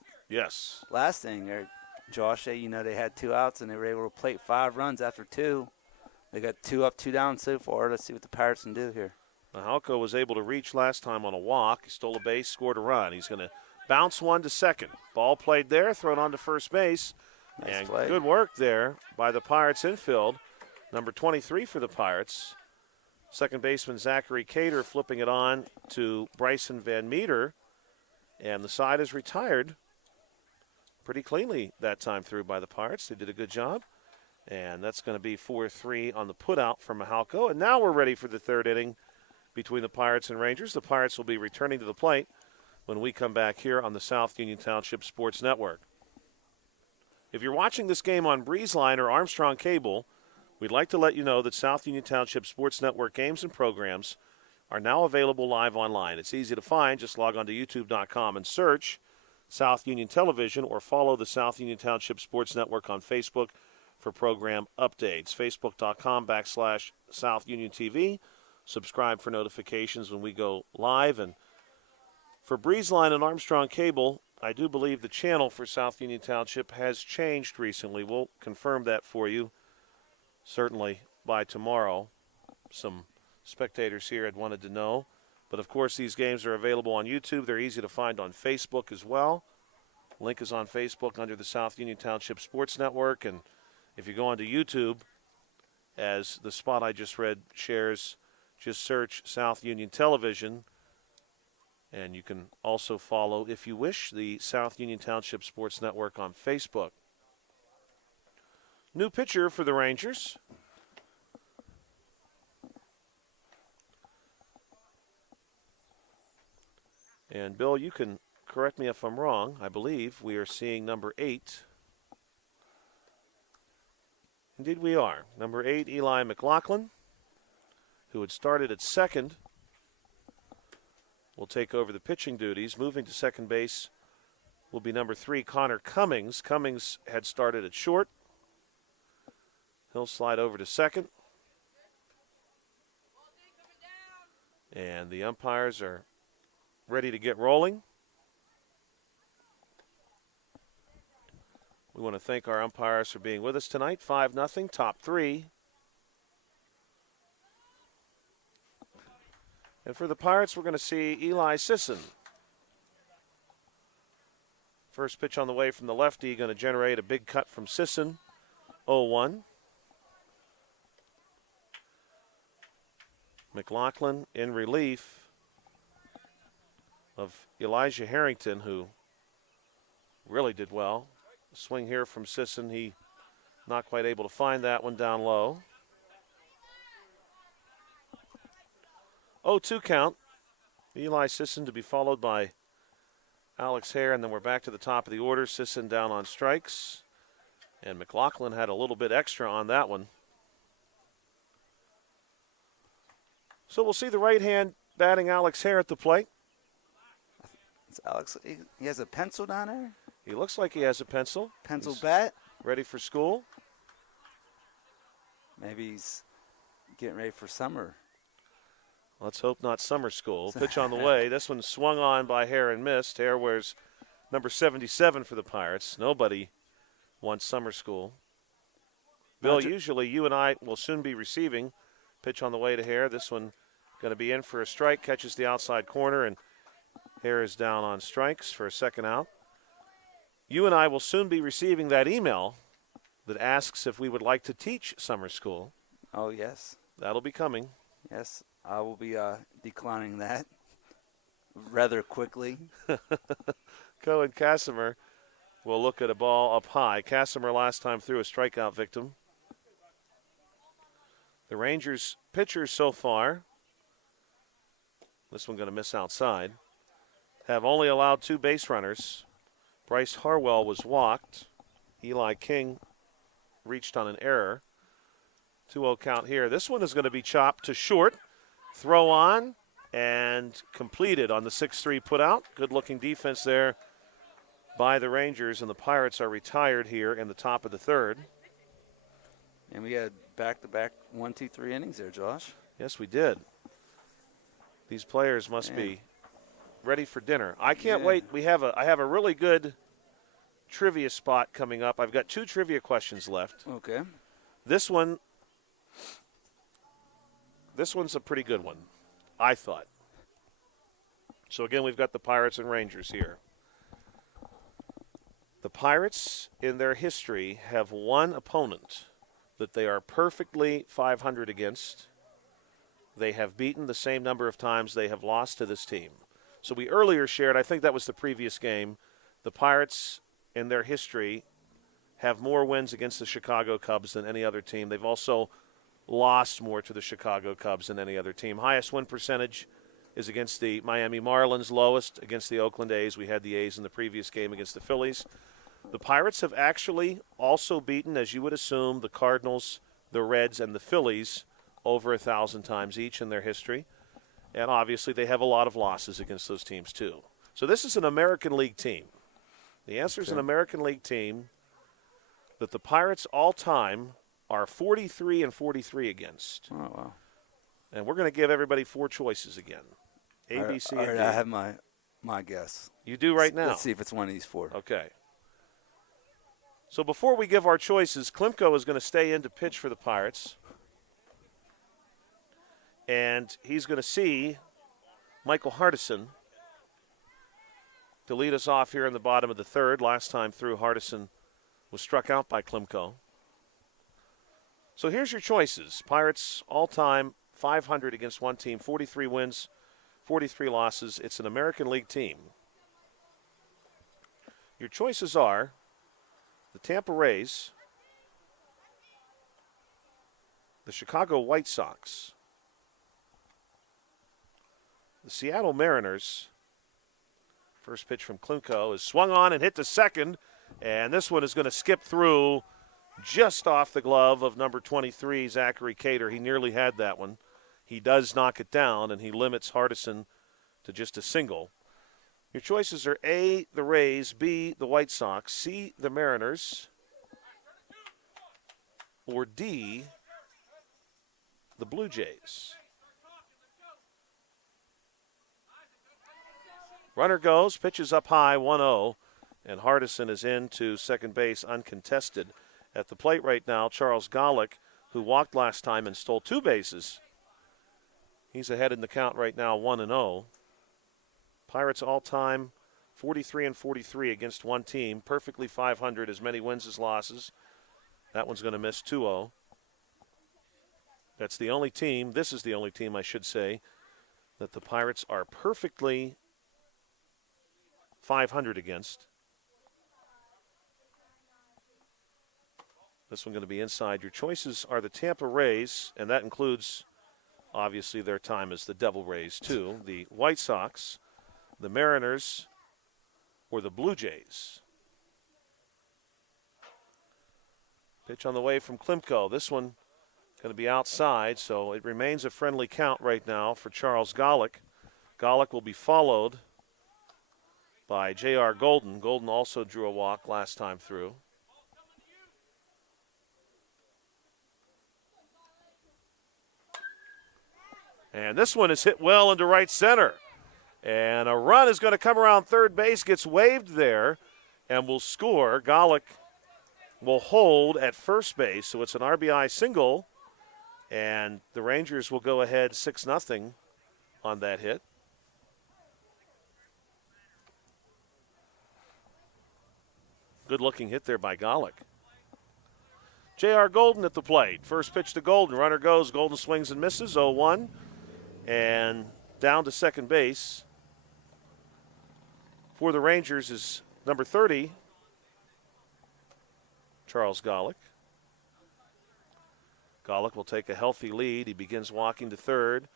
thing there, Josh. You know, they had 2 outs and they were able to plate 5 runs after 2. They got 2 up, 2 down so far. Let's see what the Pirates can do here. Halko was able to reach last time on a walk. He stole a base, scored a run. He's going to bounce one to second. Ball played there, thrown on to first base. Nice and play. Good work there by the Pirates infield. Number 23 for the Pirates. Second baseman Zachary Cater flipping it on to Bryson Van Meter. And the side is retired pretty cleanly that time through by the Pirates. They did a good job. And that's going to be 4-3 on the putout from Mahalco. And now we're ready for the third inning between the Pirates and Rangers. The Pirates will be returning to the plate when we come back here on the South Union Township Sports Network. If you're watching this game on BreezeLine or Armstrong Cable, we'd like to let you know that South Union Township Sports Network games and programs are now available live online. It's easy to find. Just log on to youtube.com and search South Union Television or follow the South Union Township Sports Network on Facebook for program updates. Facebook.com/South Union TV. Subscribe for notifications when we go live. And for Breezeline and Armstrong Cable, I do believe the channel for South Union Township has changed recently. We'll confirm that for you, certainly by tomorrow. Some spectators here had wanted to know. But, of course, these games are available on YouTube. They're easy to find on Facebook as well. Link is on Facebook under the South Union Township Sports Network. And if you go onto YouTube, as the spot I just read shares, just search South Union Television. And you can also follow, if you wish, the South Union Township Sports Network on Facebook. New pitcher for the Rangers. And, Bill, you can correct me if I'm wrong. I believe we are seeing number 8. Indeed we are. Number 8, Eli McLaughlin, who had started at second, will take over the pitching duties. Moving to second base will be number 3, Connor Cummings. Cummings had started at short. He'll slide over to second. And the umpires are ready to get rolling. We want to thank our umpires for being with us tonight. 5-0, top 3. And for the Pirates, we're going to see Eli Sisson. First pitch on the way from the lefty, going to generate a big cut from Sisson. 0-1. McLaughlin in relief of Elijah Harrington, who really did well. Swing here from Sisson. He not quite able to find that one down low. 0-2 count. Eli Sisson to be followed by Alex Hare, and then we're back to the top of the order. Sisson down on strikes. And McLaughlin had a little bit extra on that one. So we'll see the right hand batting Alex Hare at the plate. It's Alex. He has a pencil down there? He looks like he has a pencil. Pencil bat? Ready for school. Maybe he's getting ready for summer. Let's hope not summer school. Pitch on the way. This one swung on by Hare and missed. Hare wears number 77 for the Pirates. Nobody wants summer school. Bill, usually you and I will soon be receiving. Pitch on the way to Hare. This one going to be in for a strike. Catches the outside corner, and Hare is down on strikes for a second out. You and I will soon be receiving that email that asks if we would like to teach summer school. Oh, yes. That'll be coming. Yes, I will be declining that rather quickly. Cohen Casimir will look at a ball up high. Casimir last time threw a strikeout victim. The Rangers pitchers so far, this one going to miss outside, have only allowed 2 base runners. Bryce Harwell was walked. Eli King reached on an error. 2-0 count here. This one is going to be chopped to short. Throw on and completed on the 6-3 putout. Good-looking defense there by the Rangers, and the Pirates are retired here in the top of the third. And we had back-to-back 1, 2, 3 innings there, Josh. Yes, we did. These players must be ready for dinner. I can't wait. I have a really good trivia spot coming up. I've got 2 trivia questions left. Okay. This one's a pretty good one, I thought. So again, we've got the Pirates and Rangers here. The Pirates, in their history, have one opponent that they are perfectly 500 against. They have beaten the same number of times they have lost to this team. So we earlier shared, I think that was the previous game, the Pirates, in their history, have more wins against the Chicago Cubs than any other team. They've also lost more to the Chicago Cubs than any other team. Highest win percentage is against the Miami Marlins, lowest against the Oakland A's. We had the A's in the previous game against the Phillies. The Pirates have actually also beaten, as you would assume, the Cardinals, the Reds, and the Phillies over 1,000 times each in their history. And obviously they have a lot of losses against those teams too. So this is an American League team. The answer is an American League team. that the Pirates all-time are 43 and 43 against. Oh, wow. And we're going to give everybody 4 choices again. A, B, C, and D. I have my guess. You do right now. Let's see if it's one of these 4. Okay. So before we give our choices, Klimko is going to stay in to pitch for the Pirates. And he's going to see Michael Hardison to lead us off here in the bottom of the 3rd. Last time through, Hardison was struck out by Klimko. So here's your choices. Pirates all-time 500 against one team, 43 wins, 43 losses. It's an American League team. Your choices are the Tampa Rays, the Chicago White Sox, the Seattle Mariners. First pitch from Klimko is swung on and hit to second, and this one is going to skip through just off the glove of number 23, Zachary Cater. He nearly had that one. He does knock it down, and he limits Hardison to just a single. Your choices are A, the Rays, B, the White Sox, C, the Mariners, or D, the Blue Jays. Runner goes, pitches up high, 1-0, and Hardison is into second base uncontested. At the plate right now, Charles Golick, who walked last time and stole 2 bases. He's ahead in the count right now, 1-0. Pirates all-time 43 and 43 against one team, perfectly 500, as many wins as losses. That one's going to miss 2-0. That's the only team, this is the only team, I should say, that the Pirates are perfectly 500 against. This one going to be inside. Your choices are the Tampa Rays, and that includes, obviously, their time as the Devil Rays, too. The White Sox, the Mariners, or the Blue Jays. Pitch on the way from Klimko. This one going to be outside, so it remains a friendly count right now for Charles Golick. Golick will be followed by J.R. Golden. Golden also drew a walk last time through. And this one is hit well into right center. And a run is going to come around third base, gets waved there, and will score. Golick will hold at first base, so it's an RBI single. And the Rangers will go ahead 6-0 on that hit. Good-looking hit there by Golick. J.R. Golden at the plate. First pitch to Golden. Runner goes. Golden swings and misses. 0-1. And down to second base for the Rangers is number 30, Charles Golick. Golick will take a healthy lead. He begins walking to third.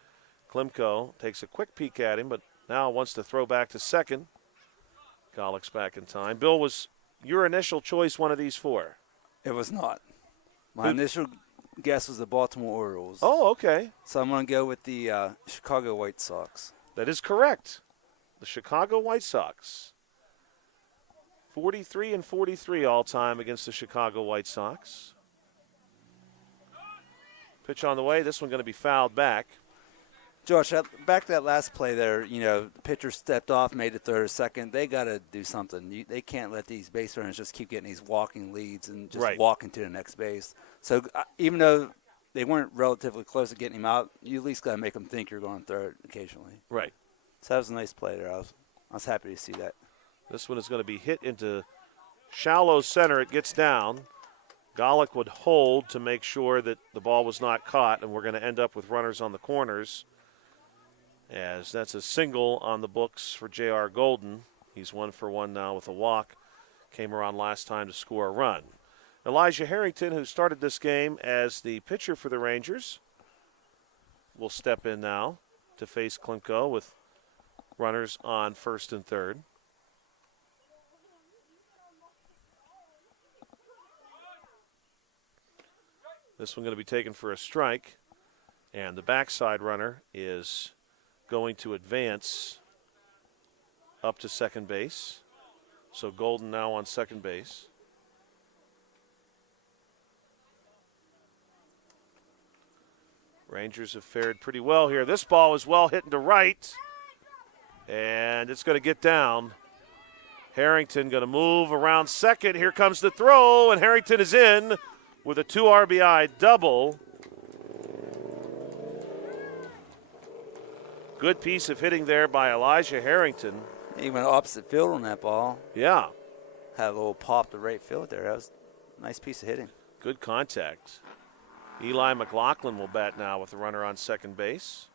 Klimko takes a quick peek at him, but now wants to throw back to second. Golick's back in time. Bill, was your initial choice one of these 4? It was not. My initial guess was the Baltimore Orioles. Oh, okay. So I'm going to go with the Chicago White Sox. That is correct. The Chicago White Sox. 43 and 43 all-time against the Chicago White Sox. Pitch on the way. This one going to be fouled back. Josh, back to that last play there, the pitcher stepped off, made it third or second. They got to do something. They can't let these base runners just keep getting these walking leads and just walking to the next base. So even though they weren't relatively close to getting him out, you at least got to make them think you're going third occasionally. Right. So that was a nice play there. I was happy to see that. This one is going to be hit into shallow center. It gets down. Golick would hold to make sure that the ball was not caught, and we're going to end up with runners on the corners, as that's a single on the books for J.R. Golden. He's 1 for 1 now with a walk. Came around last time to score a run. Elijah Harrington, who started this game as the pitcher for the Rangers, will step in now to face Klimko with runners on first and third. This one going to be taken for a strike, and the backside runner is going to advance up to second base. So Golden now on second base. Rangers have fared pretty well here. This ball is well hit into right, and it's going to get down. Harrington going to move around second. Here comes the throw, and Harrington is in with a 2 RBI double. Good piece of hitting there by Elijah Harrington. He went opposite field on that ball. Yeah. Had a little pop to right field there. That was a nice piece of hitting. Good contact. Eli McLaughlin will bat now with the runner on second base.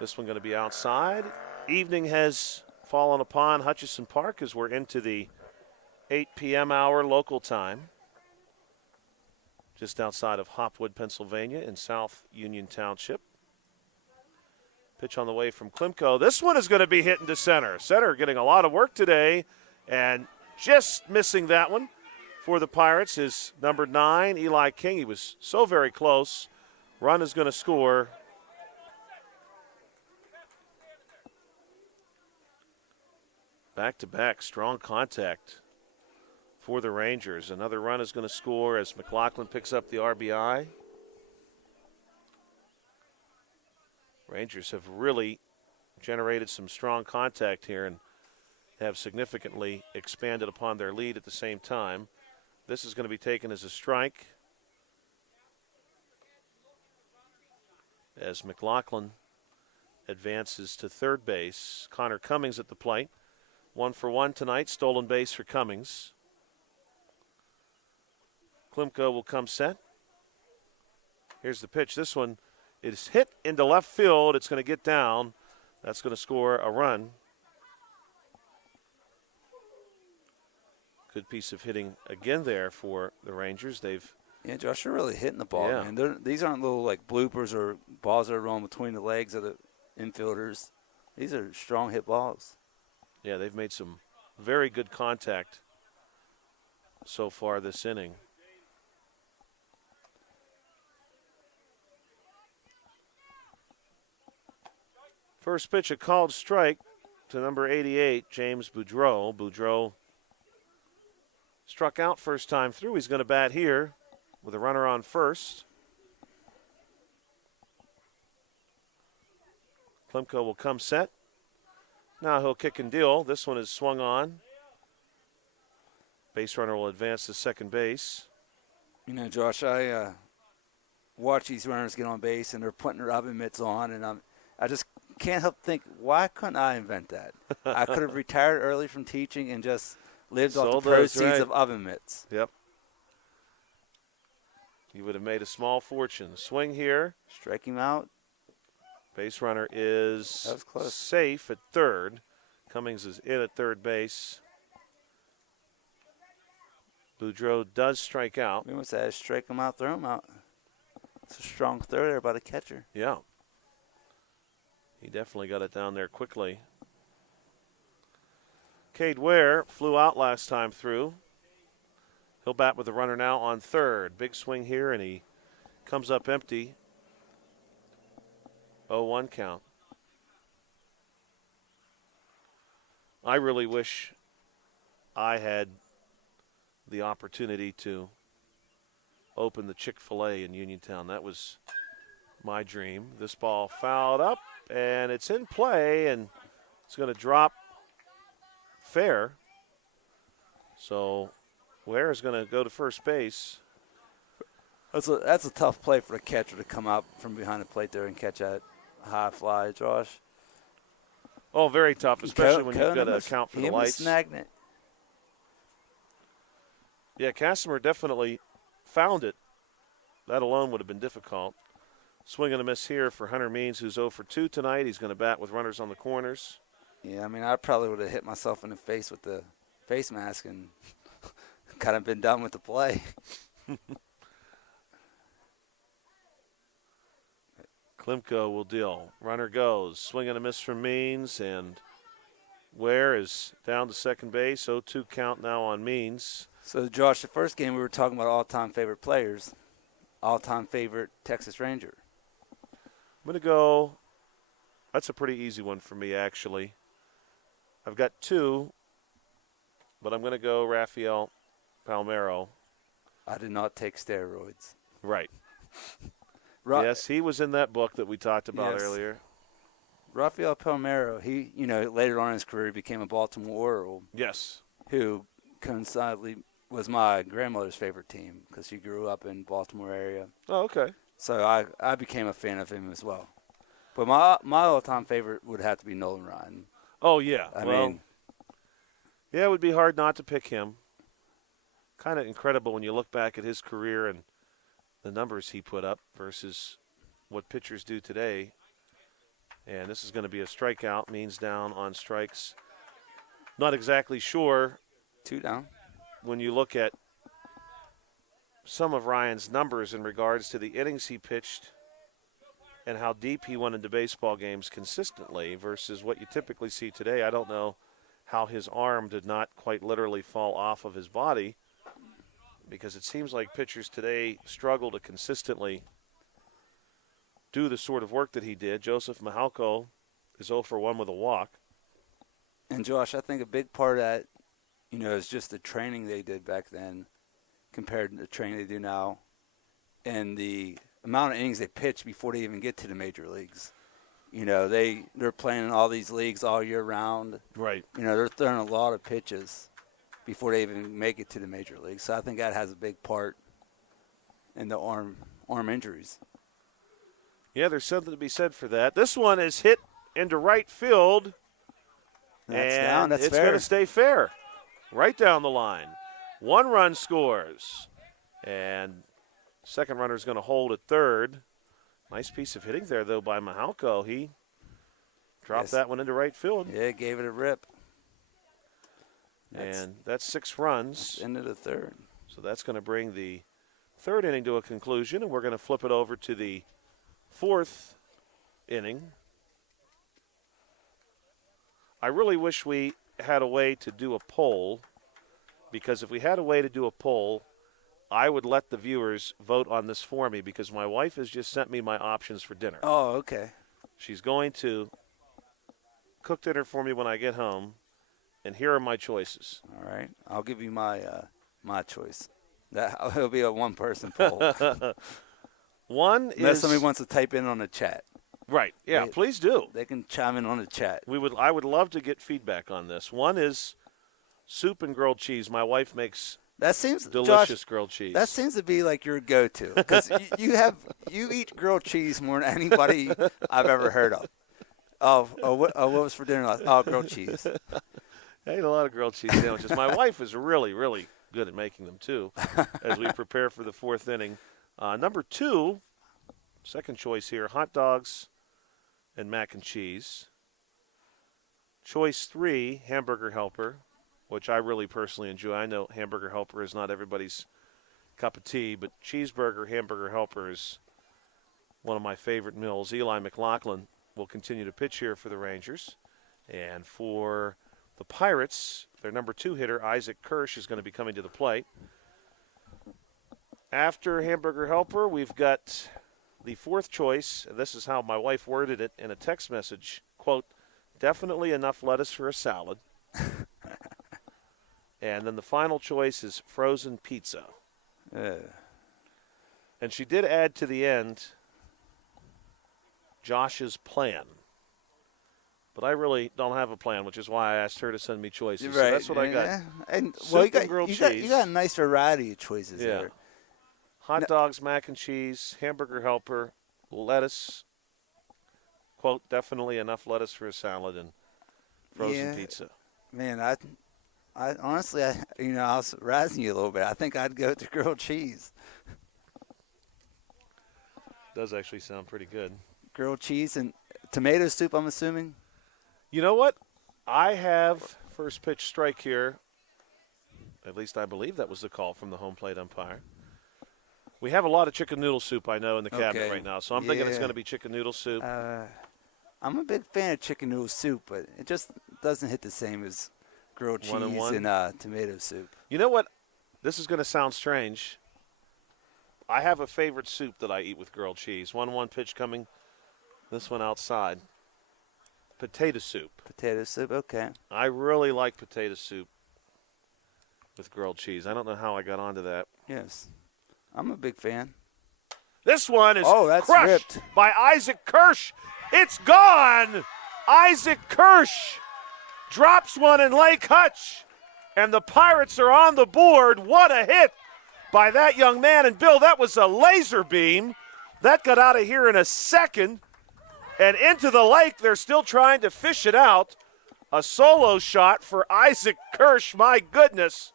This one going to be outside. Evening has fallen upon Hutchison Park as we're into the 8 p.m. hour local time. Just outside of Hopwood, Pennsylvania in South Union Township. Pitch on the way from Klimko. This one is going to be hit into center. Center getting a lot of work today and just missing that one for the Pirates is number 9, Eli King. He was so very close. Run is going to score. Back-to-back strong contact for the Rangers. Another run is going to score as McLaughlin picks up the RBI. Rangers have really generated some strong contact here and have significantly expanded upon their lead at the same time. This is going to be taken as a strike as McLaughlin advances to third base. Connor Cummings at the plate. 1 for 1 tonight, stolen base for Cummings. Klimko will come set. Here's the pitch. This one is hit into left field. It's going to get down. That's going to score a run. Good piece of hitting again there for the Rangers. Yeah, Josh, they're really hitting the ball, man. These aren't little like bloopers or balls that are rolling between the legs of the infielders. These are strong hit balls. Yeah, they've made some very good contact so far this inning. First pitch, a called strike to number 88, James Boudreau. Boudreau struck out first time through. He's going to bat here with a runner on first. Klimko will come set. Now he'll kick and deal. This one is swung on. Base runner will advance to second base. You know, Josh, I watch these runners get on base, and they're putting their oven mitts on, and I just can't help think, why couldn't I invent that? I could have retired early from teaching and just lived off the proceeds of oven mitts. Yep. You would have made a small fortune. Swing here. Strike him out. Base runner is safe at third. Cummings is in at third base. Boudreau does strike out. We must have strike him out, throw him out. It's a strong throw there by the catcher. Yeah. He definitely got it down there quickly. Cade Ware flew out last time through. He'll bat with the runner now on third. Big swing here, and he comes up empty. 0-1 count. I really wish I had the opportunity to open the Chick-fil-A in Uniontown. That was my dream. This ball fouled up, and it's in play, and it's going to drop fair. So Ware is going to go to first base. That's a tough play for a catcher to come out from behind the plate there and catch that high fly, Josh. Oh, very tough, especially when you've got to account for the lights. Snagging it. Yeah, Casimir definitely found it. That alone would have been difficult. Swing and a miss here for Hunter Means, who's 0 for 2 tonight. He's going to bat with runners on the corners. Yeah, I mean, I probably would have hit myself in the face with the face mask and kind of been done with the play. Klimko will deal. Runner goes. Swing and a miss from Means, and Ware is down to second base. 0-2 count now on Means. So, Josh, the first game we were talking about all-time favorite players, all-time favorite Texas Ranger. I'm going to go, that's a pretty easy one for me, actually. I've got 2, but I'm going to go Rafael Palmeiro. I did not take steroids. Right. Yes, he was in that book that we talked about earlier. Rafael Palmeiro, he, later on in his career became a Baltimore Oriole. Yes. Who coincidentally was my grandmother's favorite team because she grew up in Baltimore area. Oh, okay. So I became a fan of him as well. But my all-time favorite would have to be Nolan Ryan. Oh, yeah. I mean, yeah, it would be hard not to pick him. Kind of incredible when you look back at his career and the numbers he put up versus what pitchers do today. And this is going to be a strikeout, means down on strikes. Not exactly sure. 2 down. When you look at some of Ryan's numbers in regards to the innings he pitched and how deep he went into baseball games consistently versus what you typically see today, I don't know how his arm did not quite literally fall off of his body, because it seems like pitchers today struggle to consistently do the sort of work that he did. Joseph Mihalko is 0 for 1 with a walk. And, Josh, I think a big part of that, is just the training they did back then compared to the training they do now and the amount of innings they pitch before they even get to the major leagues. They're playing in all these leagues all year round. Right. They're throwing a lot of pitches before they even make it to the major leagues. So I think that has a big part in the arm injuries. Yeah, there's something to be said for that. This one is hit into right field. That's down. That's it's fair. going to stay fair. Right down the line. 1 run scores. And second runner is going to hold at third. Nice piece of hitting there, though, by Mihalko. He dropped that one into right field. Yeah, gave it a rip. And that's 6 runs. Into the third. So that's going to bring the third inning to a conclusion, and we're going to flip it over to the 4th inning. I really wish we had a way to do a poll, because if we had a way to do a poll, I would let the viewers vote on this for me, because my wife has just sent me my options for dinner. Oh, okay. She's going to cook dinner for me when I get home, and here are my choices. All right. I'll give you my choice. It'll be a one-person poll. Unless somebody wants to type in on the chat. Right. Yeah, please do. They can chime in on the chat. I would love to get feedback on this. One is soup and grilled cheese. My wife makes delicious Josh, grilled cheese. That seems to be like your go-to, because you eat grilled cheese more than anybody I've ever heard of. What was for dinner last? Oh, grilled cheese. I ate a lot of grilled cheese sandwiches. My wife is really, really good at making them too, as we prepare for the 4th inning. Number 2, second choice here, hot dogs and mac and cheese. Choice 3, hamburger helper, which I really personally enjoy. I know hamburger helper is not everybody's cup of tea, but cheeseburger, hamburger helper is one of my favorite meals. Eli McLaughlin will continue to pitch here for the Rangers. And for the Pirates, their number 2 hitter, Isaac Kirsch, is going to be coming to the plate. After hamburger helper, we've got the 4th choice, and this is how my wife worded it in a text message, quote, definitely enough lettuce for a salad. And then the final choice is frozen pizza. And she did add to the end Josh's plan. But I really don't have a plan, which is why I asked her to send me choices. Right. So that's what I got. And soup and grilled cheese. You got a nice variety of choices there. Hot dogs, mac and cheese, hamburger helper, lettuce. Quote, definitely enough lettuce for a salad, and frozen pizza. Man, I honestly, I was razzing you a little bit. I think I'd go to grilled cheese. Does actually sound pretty good. Grilled cheese and tomato soup, I'm assuming. You know what? I have first pitch strike here. At least I believe that was the call from the home plate umpire. We have a lot of chicken noodle soup, I know, in the cabinet right now, so I'm thinking it's going to be chicken noodle soup. I'm a big fan of chicken noodle soup, but it just doesn't hit the same as grilled cheese and tomato soup. You know what? This is going to sound strange. I have a favorite soup that I eat with grilled cheese. 1-1 pitch coming. This one outside. Potato soup. Potato soup, okay. I really like potato soup with grilled cheese. I don't know how I got onto that. Yes. I'm a big fan. This one is that's crushed ripped by Isaac Kirsch. It's gone. Isaac Kirsch drops one in Lake Hutch, and the Pirates are on the board. What a hit by that young man. And, Bill, that was a laser beam. That got out of here in a second and into the lake. They're still trying to fish it out. A solo shot for Isaac Kirsch. My goodness.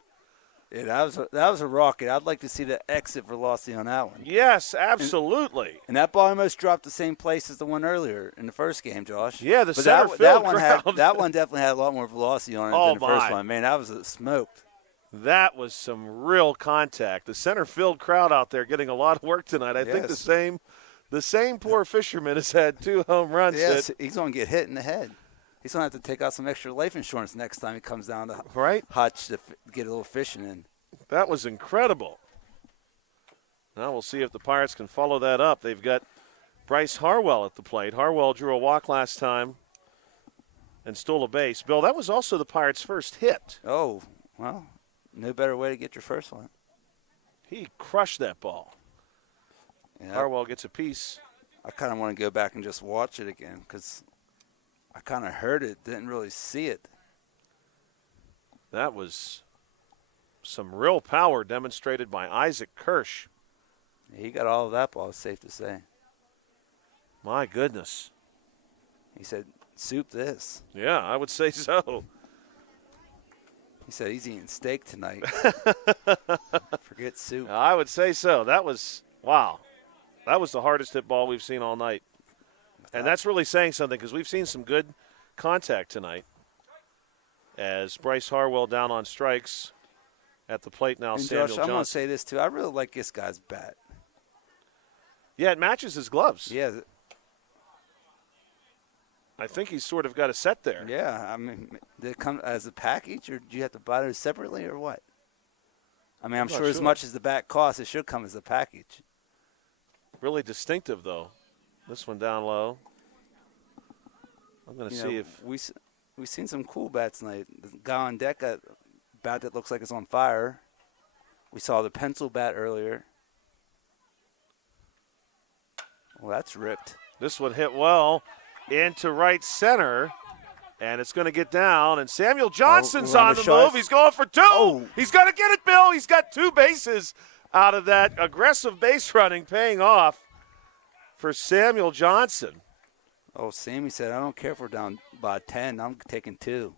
Yeah, that was a rocket. I'd like to see the exit velocity on that one. Yes, absolutely. And that ball almost dropped the same place as the one earlier in the first game, Josh. Yeah, the but center field crowd. That one definitely had a lot more velocity on it than the first one. Man, that was smoked. That was some real contact. The center field crowd out there getting a lot of work tonight. I think the same poor fisherman has had 2 home runs. Yes, he's going to get hit in the head. He's going to have to take out some extra life insurance next time he comes down to Hutch to get a little fishing in. That was incredible. Now we'll see if the Pirates can follow that up. They've got Bryce Harwell at the plate. Harwell drew a walk last time and stole a base. Bill, that was also the Pirates' first hit. Oh, well, no better way to get your first one. He crushed that ball. Yeah. Harwell gets a piece. I kind of want to go back and just watch it again because I kind of heard it, didn't really see it. That was some real power demonstrated by Isaac Kirsch. He got all of that ball, it's safe to say. My goodness. He said, soup this. Yeah, I would say so. He said he's eating steak tonight. Forget soup. I would say so. That was, wow. That was the hardest hit ball we've seen all night. And that's really saying something because we've seen some good contact tonight. As Bryce Harwell down on strikes at the plate now, and Samuel Josh, Johnson. I'm going to say this, too. I really like this guy's bat. Yeah, it matches his gloves. Yeah. I think he's sort of got a set there. Yeah. I mean, did it come as a package, or do you have to buy those separately, or what? I mean, I'm sure as much as the bat costs, it should come as a package. Really distinctive, though. This one down low. I'm going to see if we've seen some cool bats tonight. The guy on deck got a bat that looks like it's on fire. We saw the pencil bat earlier. Well, that's ripped. This one hit well into right center, and it's going to get down. And Samuel Johnson's on the move. He's going for 2. Oh. He's going to get it, Bill. He's got 2 bases out of that aggressive base running, paying off for Samuel Johnson. Oh, Sammy said, I don't care if we're down by 10. I'm taking 2.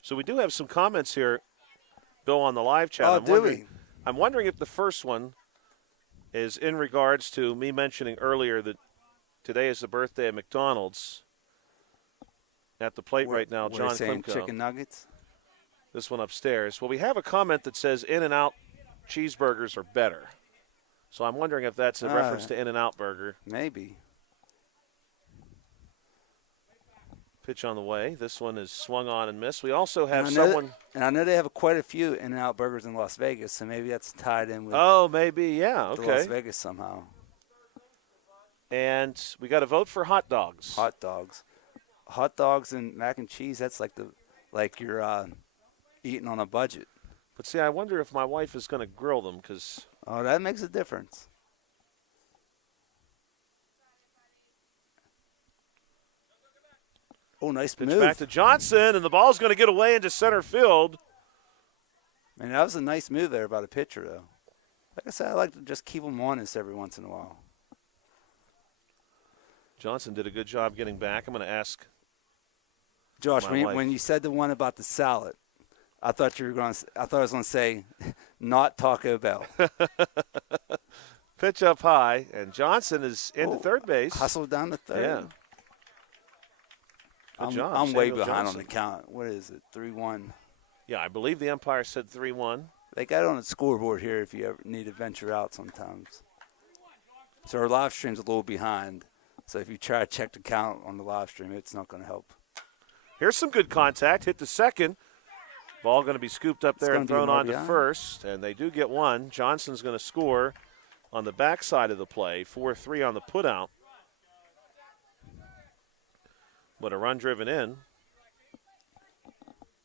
So we do have some comments here, Bill, on the live chat. I'm wondering if the first one is in regards to me mentioning earlier that today is the birthday of McDonald's. At the plate right now, John Klimko. Chicken nuggets? This one upstairs. Well, we have a comment that says In-N-Out cheeseburgers are better. So I'm wondering if that's a reference to In-N-Out Burger. Maybe. Pitch on the way. This one is swung on and missed. We also have and I know they have quite a few In-N-Out burgers in Las Vegas, so maybe that's tied in with Las Vegas somehow. And we got to vote for hot dogs. Hot dogs and mac and cheese, that's like you're eating on a budget. But see, I wonder if my wife is going to grill them because oh, that makes a difference. Oh, nice pitch move. Back to Johnson, and the ball's going to get away into center field. Man, that was a nice move there by the pitcher, though. Like I said, I like to just keep them honest every once in a while. Johnson did a good job getting back. I'm going to ask Josh, when you said the one about the salad, I thought I was going to say, not Taco Bell. Pitch up high, and Johnson is into third base. Hustled down to third. Yeah. I'm way behind on the count. What is it, 3-1? Yeah, I believe the umpire said 3-1. They got it on the scoreboard here if you ever need to venture out sometimes. So our live stream's a little behind. So if you try to check the count on the live stream, it's not going to help. Here's some good contact. Hit the second. Ball going to be scooped up there and thrown on to first. And they do get one. Johnson's going to score on the backside of the play. 4-3 on the putout. But a run driven in.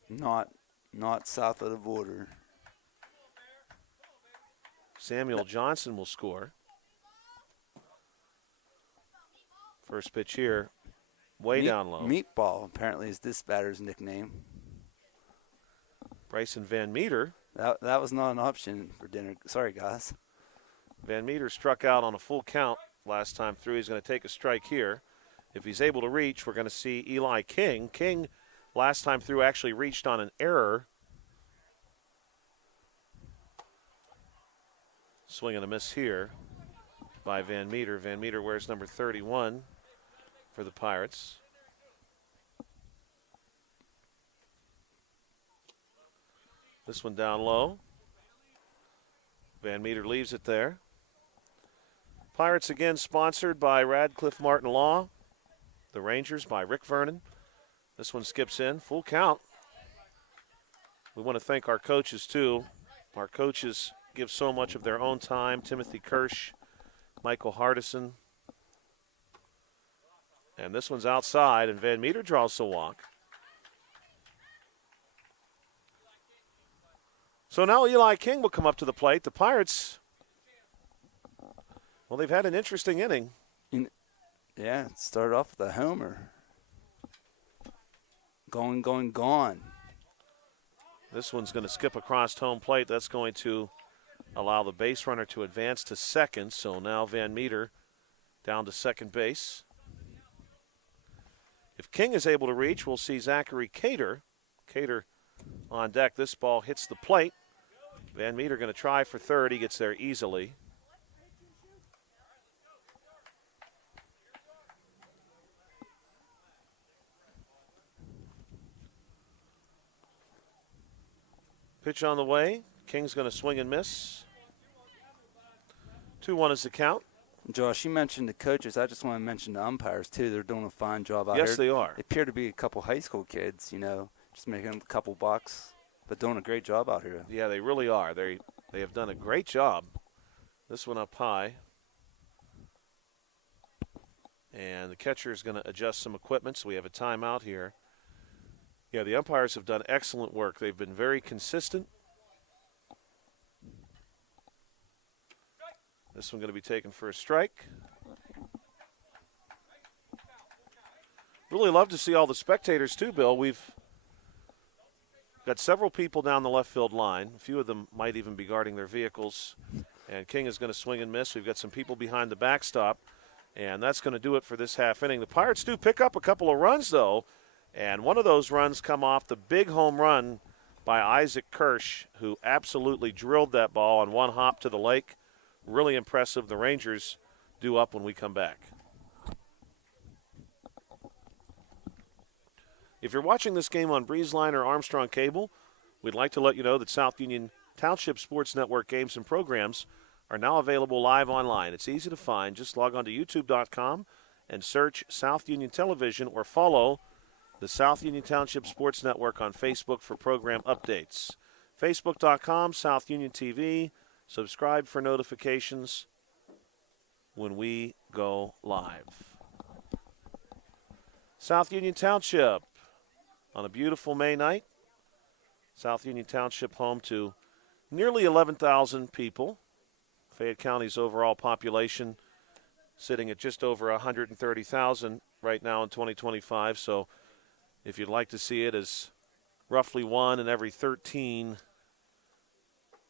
Not south of the border. Samuel Johnson will score. First pitch here, way down low. Meatball apparently is this batter's nickname. Bryson Van Meter. That was not an option for dinner. Sorry, guys. Van Meter struck out on a full count last time through. He's going to take a strike here. If he's able to reach, we're going to see Eli King. King, last time through, actually reached on an error. Swing and a miss here by Van Meter. Van Meter wears number 31 for the Pirates. This one down low. Van Meter leaves it there. Pirates again sponsored by Radcliffe Martin Law. The Rangers by Rick Vernon. This one skips in. Full count. We want to thank our coaches, too. Our coaches give so much of their own time. Timothy Kirsch, Michael Hardison. And this one's outside, and Van Meter draws the walk. So now Eli King will come up to the plate. The Pirates, well, they've had an interesting inning. Yeah, it started off with a homer. Gone. This one's going to skip across home plate. That's going to allow the base runner to advance to second. So now Van Meter down to second base. If King is able to reach, we'll see Zachary Cater. Cater on deck. This ball hits the plate. Van Meter going to try for third. He gets there easily. Pitch on the way. King's going to swing and miss. 2-1 is the count. Josh, you mentioned the coaches. I just want to mention the umpires, too. They're doing a fine job out here. Yes, they are. They appear to be a couple high school kids, just making a couple bucks, but doing a great job out here. Yeah, they really are. They have done a great job. This one up high. And the catcher is going to adjust some equipment, so we have a timeout here. Yeah, the umpires have done excellent work. They've been very consistent. This one going to be taken for a strike. Really love to see all the spectators too, Bill. We've got several people down the left field line. A few of them might even be guarding their vehicles. And King is going to swing and miss. We've got some people behind the backstop. And that's going to do it for this half inning. The Pirates do pick up a couple of runs, though. And one of those runs come off the big home run by Isaac Kirsch, who absolutely drilled that ball on one hop to the lake. Really impressive. The Rangers due up when we come back. If you're watching this game on Breezeline or Armstrong Cable, we'd like to let you know that South Union Township Sports Network games and programs are now available live online. It's easy to find. Just log on to youtube.com and search South Union Television or follow the South Union Township Sports Network on Facebook for program updates. Facebook.com, South Union TV. Subscribe for notifications when we go live. South Union Township on a beautiful May night. South Union Township home to nearly 11,000 people. Fayette County's overall population sitting at just over 130,000 right now in 2025. So if you'd like to see it as roughly 1 in every 13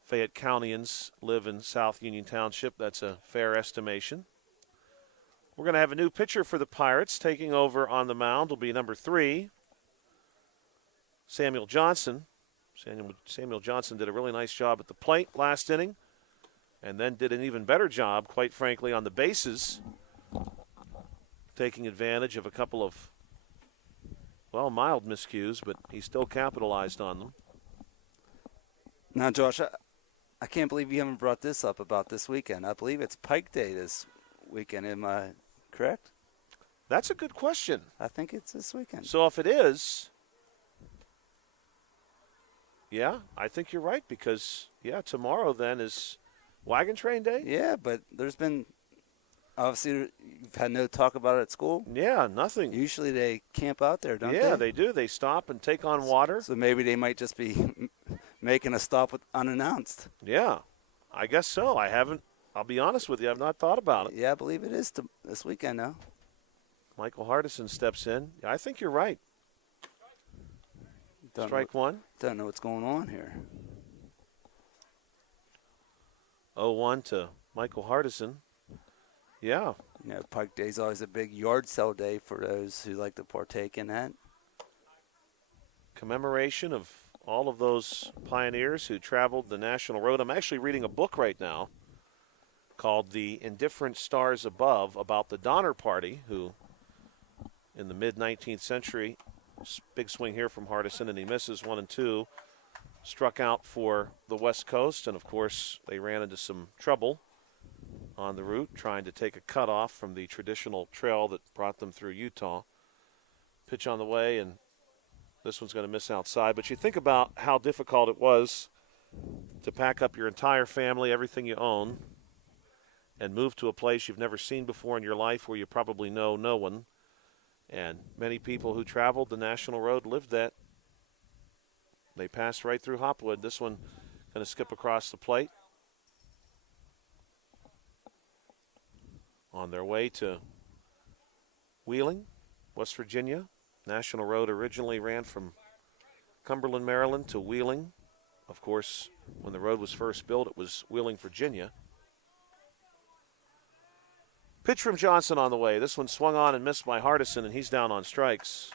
Fayette Countyans live in South Union Township, that's a fair estimation. We're going to have a new pitcher for the Pirates. Taking over on the mound will be number 3, Samuel Johnson. Samuel Johnson did a really nice job at the plate last inning and then did an even better job, quite frankly, on the bases, taking advantage of a couple of, mild miscues, but he still capitalized on them. Now, Josh, I can't believe you haven't brought this up about this weekend. I believe it's Pike Day this weekend. Am I correct? That's a good question. I think it's this weekend. So if it is, yeah, I think you're right because, tomorrow then is Wagon Train Day? Yeah, but there's been, obviously, you've had no talk about it at school? Yeah, nothing. Usually they camp out there, don't they? Yeah, they do. They stop and take on water. So maybe they might just be making a stop unannounced. Yeah. I guess so. I'll be honest with you, I've not thought about it. Yeah, I believe it is this weekend, though. Michael Hardison steps in. I think you're right. Strike one. Don't know what's going on here. 0-1 to Michael Hardison. Yeah. You know, Pike Day is always a big yard sale day for those who like to partake in that. Commemoration of all of those pioneers who traveled the National Road. I'm actually reading a book right now called The Indifferent Stars Above about the Donner Party, who in the mid-19th century, big swing here from Hardison, and he misses 1 and 2, struck out for the West Coast, and of course they ran into some trouble on the route trying to take a cutoff from the traditional trail that brought them through Utah. Pitch on the way, and this one's going to miss outside. But you think about how difficult it was to pack up your entire family, everything you own, and move to a place you've never seen before in your life where you probably know no one. And many people who traveled the National Road lived that. They passed right through Hopwood. This one going to skip across the plate. On their way to Wheeling, West Virginia. National Road originally ran from Cumberland, Maryland to Wheeling. Of course, when the road was first built, it was Wheeling, Virginia. Pitch from Johnson on the way. This one swung on and missed by Hardison, and he's down on strikes.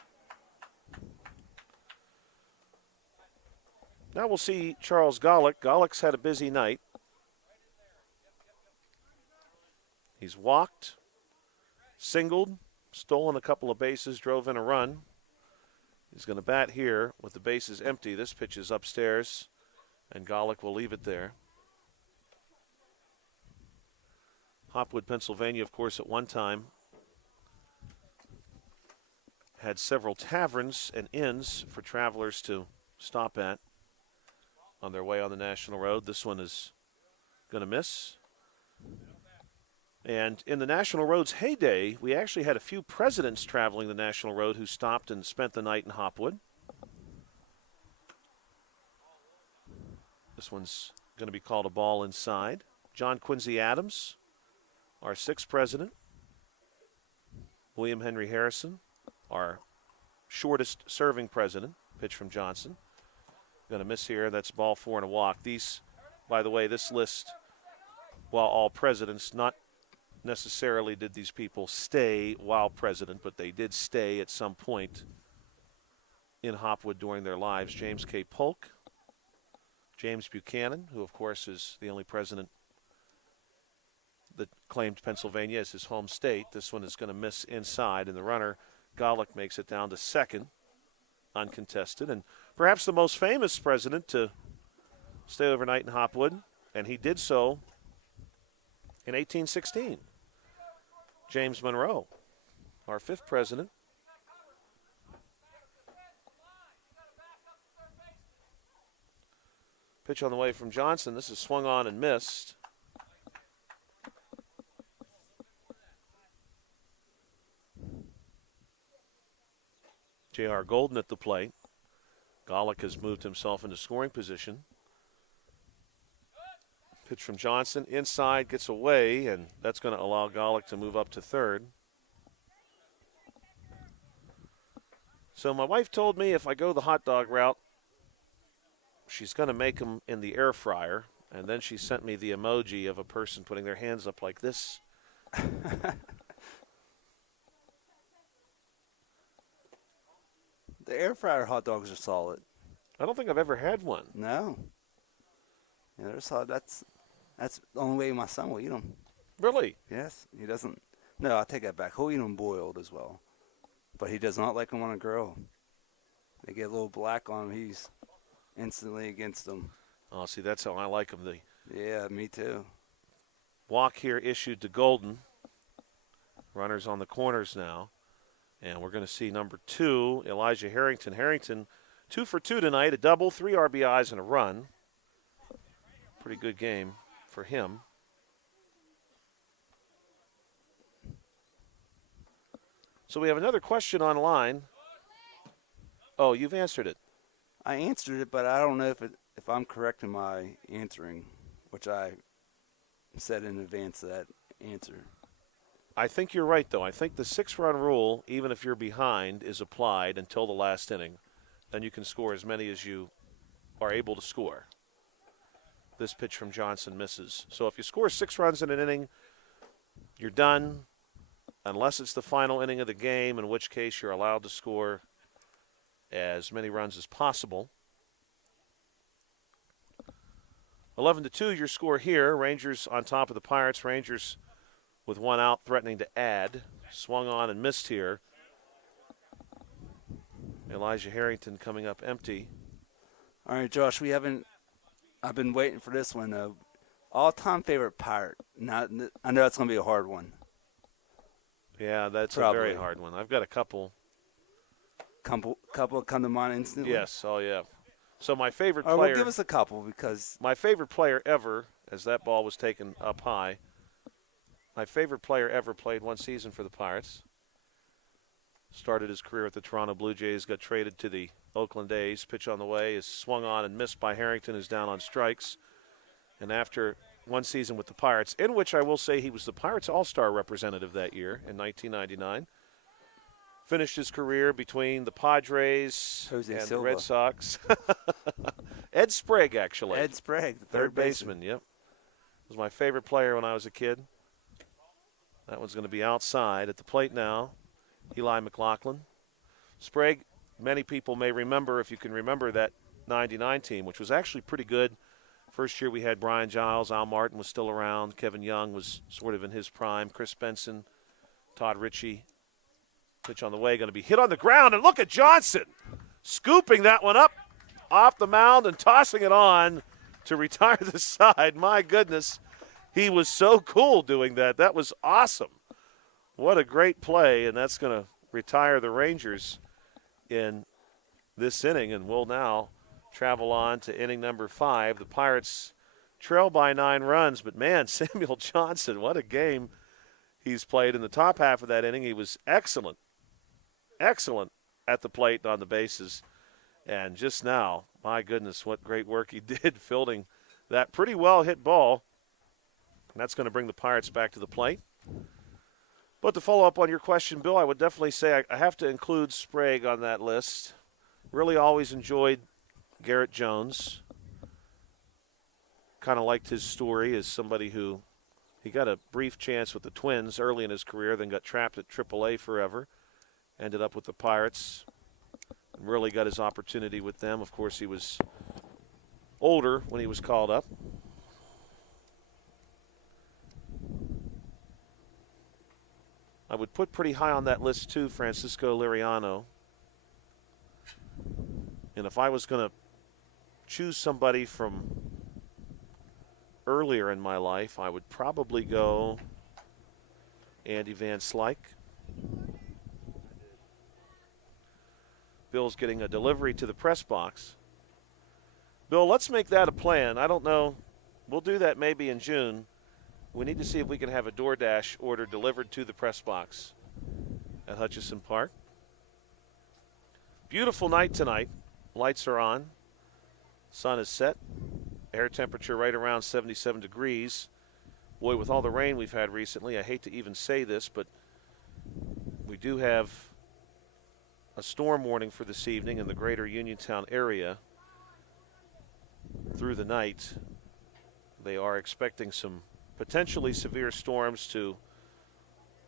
Now we'll see Charles Golick. Golick's had a busy night. He's walked, singled, stolen a couple of bases, drove in a run. He's going to bat here with the bases empty. This pitch is upstairs, and Golick will leave it there. Hopwood, Pennsylvania, of course, at one time had several taverns and inns for travelers to stop at on their way on the National Road. This one is going to miss. And in the National Road's heyday, we actually had a few presidents traveling the National Road who stopped and spent the night in Hopwood. This one's going to be called a ball inside. John Quincy Adams, our 6th president. William Henry Harrison, our shortest serving president. Pitch from Johnson. Going to miss here. That's ball 4 and a walk. These, by the way, this list, while all presidents, not necessarily did these people stay while president, but they did stay at some point in Hopwood during their lives. James K. Polk, James Buchanan, who of course is the only president that claimed Pennsylvania as his home state. This one is going to miss inside, and the runner, Golick, makes it down to second, uncontested. And perhaps the most famous president to stay overnight in Hopwood, and he did so in 1816. James Monroe, our 5th president. Pitch on the way from Johnson. This is swung on and missed. J.R. Golden at the plate. Golick has moved himself into scoring position. Pitch from Johnson. Inside, gets away, and that's going to allow Golick to move up to third. So my wife told me if I go the hot dog route, she's going to make them in the air fryer. And then she sent me the emoji of a person putting their hands up like this. The air fryer hot dogs are solid. I don't think I've ever had one. No. Yeah, they're solid. That's the only way my son will eat them. Really? Yes. He doesn't. No, I take that back. He'll eat them boiled as well. But he does not like them on a grill. They get a little black on them. He's instantly against them. Oh, see, that's how I like them. Yeah, me too. Walk here issued to Golden. Runners on the corners now. And we're going to see number 2, Elijah Harrington. Harrington, 2 for 2 tonight, a double, 3 RBIs, and a run. Pretty good game for him. So we have another question online. Oh, you've answered it. I answered it, but I don't know if I'm correct in my answering, which I said in advance of that answer. I think you're right, though. I think the 6-run rule, even if you're behind, is applied until the last inning. Then you can score as many as you are able to score. This pitch from Johnson misses. So if you score 6 runs in an inning, you're done, unless it's the final inning of the game, in which case you're allowed to score as many runs as possible. 11-2, your score here. Rangers on top of the Pirates. Rangers with 1 out, threatening to add. Swung on and missed here. Elijah Harrington coming up empty. All right, Josh, I've been waiting for this one. All-time favorite Pirate. Now, I know that's going to be a hard one. Yeah, that's Probably a very hard one. I've got a couple. Couple come to mind instantly? Yes, oh yeah. So my favorite player. player. Well, give us a couple because. My favorite player ever, as that ball was taken up high, my favorite player ever played one season for the Pirates. Started his career at the Toronto Blue Jays, got traded to the Oakland A's. Pitch on the way is swung on and missed by Harrington, who's down on strikes. And after one season with the Pirates, in which I will say he was the Pirates All-Star representative that year in 1999, finished his career between the Padres and the Red Sox. Ed Sprague, actually. Ed Sprague, the third baseman. Yep. Was my favorite player when I was a kid. That one's going to be outside. At the plate now, Eli McLaughlin. Sprague, many people may remember, if you can remember, that 99 team, which was actually pretty good. First year we had Brian Giles. Al Martin was still around. Kevin Young was sort of in his prime. Chris Benson, Todd Ritchie. Pitch on the way, going to be hit on the ground. And look at Johnson scooping that one up off the mound and tossing it on to retire the side. My goodness, he was so cool doing that. That was awesome. What a great play, and that's going to retire the Rangers in this inning, and we'll now travel on to inning number 5. The Pirates trail by 9 runs, but, man, Samuel Johnson, what a game he's played. In the top half of that inning, he was excellent at the plate and on the bases. And just now, my goodness, what great work he did fielding that pretty well-hit ball. And that's going to bring the Pirates back to the plate. But to follow up on your question, Bill, I would definitely say I have to include Sprague on that list. Really always enjoyed Garrett Jones. Kind of liked his story as somebody who he got a brief chance with the Twins early in his career, then got trapped at AAA forever. Ended up with the Pirates. Really got his opportunity with them. Of course, he was older when he was called up. I would put pretty high on that list, too, Francisco Liriano. And if I was going to choose somebody from earlier in my life, I would probably go Andy Van Slyke. Bill's getting a delivery to the press box. Bill, let's make that a plan. I don't know. We'll do that maybe in June. We need to see if we can have a DoorDash order delivered to the press box at Hutchison Park. Beautiful night tonight. Lights are on. Sun is set. Air temperature right around 77 degrees. Boy, with all the rain we've had recently, I hate to even say this, but we do have a storm warning for this evening in the greater Uniontown area through the night. They are expecting some potentially severe storms to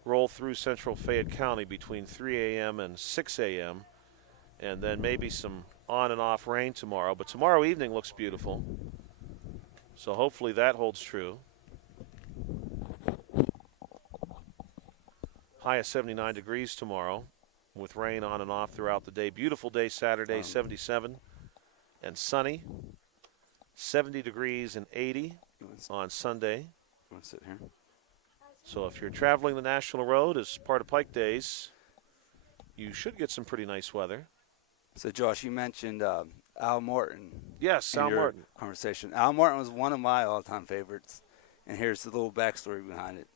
roll through central Fayette County between 3 a.m. and 6 a.m. and then maybe some on and off rain tomorrow. But tomorrow evening looks beautiful, so hopefully that holds true. High of 79 degrees tomorrow, with rain on and off throughout the day. Beautiful day Saturday, 77 and sunny. 70 degrees and 80 on Sunday. You want to sit here? So if you're traveling the National Road as part of Pike Days, you should get some pretty nice weather. So, Josh, you mentioned Al Morton. Yes, Al Morton. Conversation. Al Morton was one of my all-time favorites, and here's the little backstory behind it.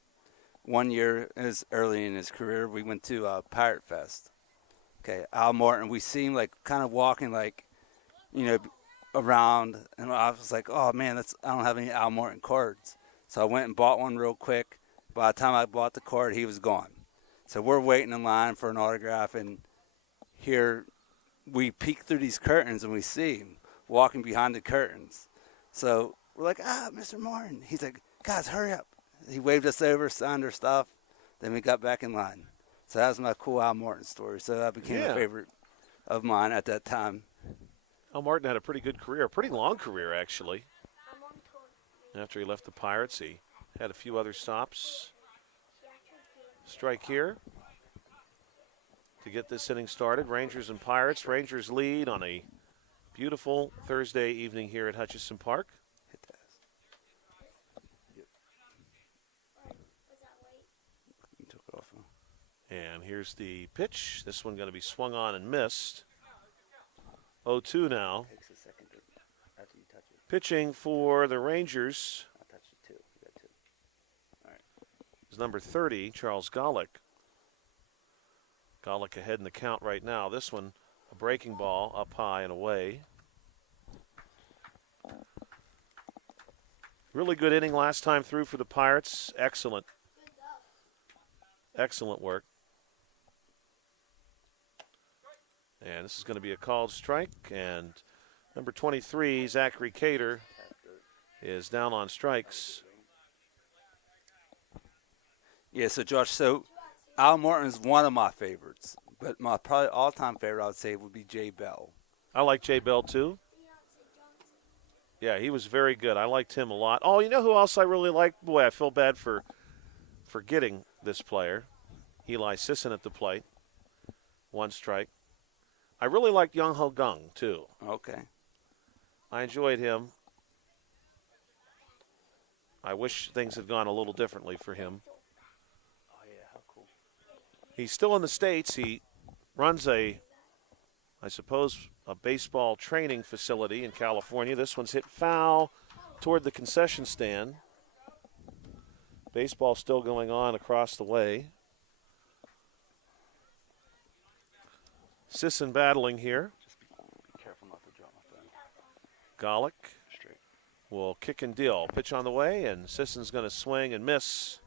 One year, as early in his career, we went to Pirate Fest. Okay, Al Morton, we see him like kind of walking like, around, and I was like, oh man, I don't have any Al Morton cards. So I went and bought one real quick. By the time I bought the card, he was gone. So we're waiting in line for an autograph, and here we peek through these curtains and we see him walking behind the curtains. So we're like, Mr. Martin. He's like, guys, hurry up. He waved us over, signed our stuff. Then we got back in line. So that was my cool Al Martin story. So that became a favorite of mine at that time. Al Martin had a pretty good career, a pretty long career, actually. After he left the Pirates, he had a few other stops. Strike here to get this inning started. Rangers and Pirates. Rangers lead on a beautiful Thursday evening here at Hutchison Park. Hit that. Yep. You took it off. Huh? And here's the pitch. This one going to be swung on and missed. 0-2 now. Takes a second after you touch it. Pitching for the Rangers. I'll touch it too. You got two. All right. Is number 30, Charles Golick. Golick ahead in the count right now. This one, a breaking ball up high and away. Really good inning last time through for the Pirates. Excellent. Excellent work. And this is going to be a called strike. And number 23, Zachary Cater, is down on strikes. Yeah, so Josh, Al Martin's one of my favorites, but my probably all-time favorite I would say would be Jay Bell. I like Jay Bell too. Yeah, he was very good. I liked him a lot. Oh, you know who else I really liked? Boy, I feel bad for forgetting this player. Eli Sisson at the plate. One strike. I really liked Young Ho Gung too. Okay. I enjoyed him. I wish things had gone a little differently for him. He's still in the States. He runs I suppose, a baseball training facility in California. This one's hit foul toward the concession stand. Baseball still going on across the way. Sisson battling here. Just be careful not to drop my phone. Golick will kick and deal. Pitch on the way, and Sisson's going to swing and miss.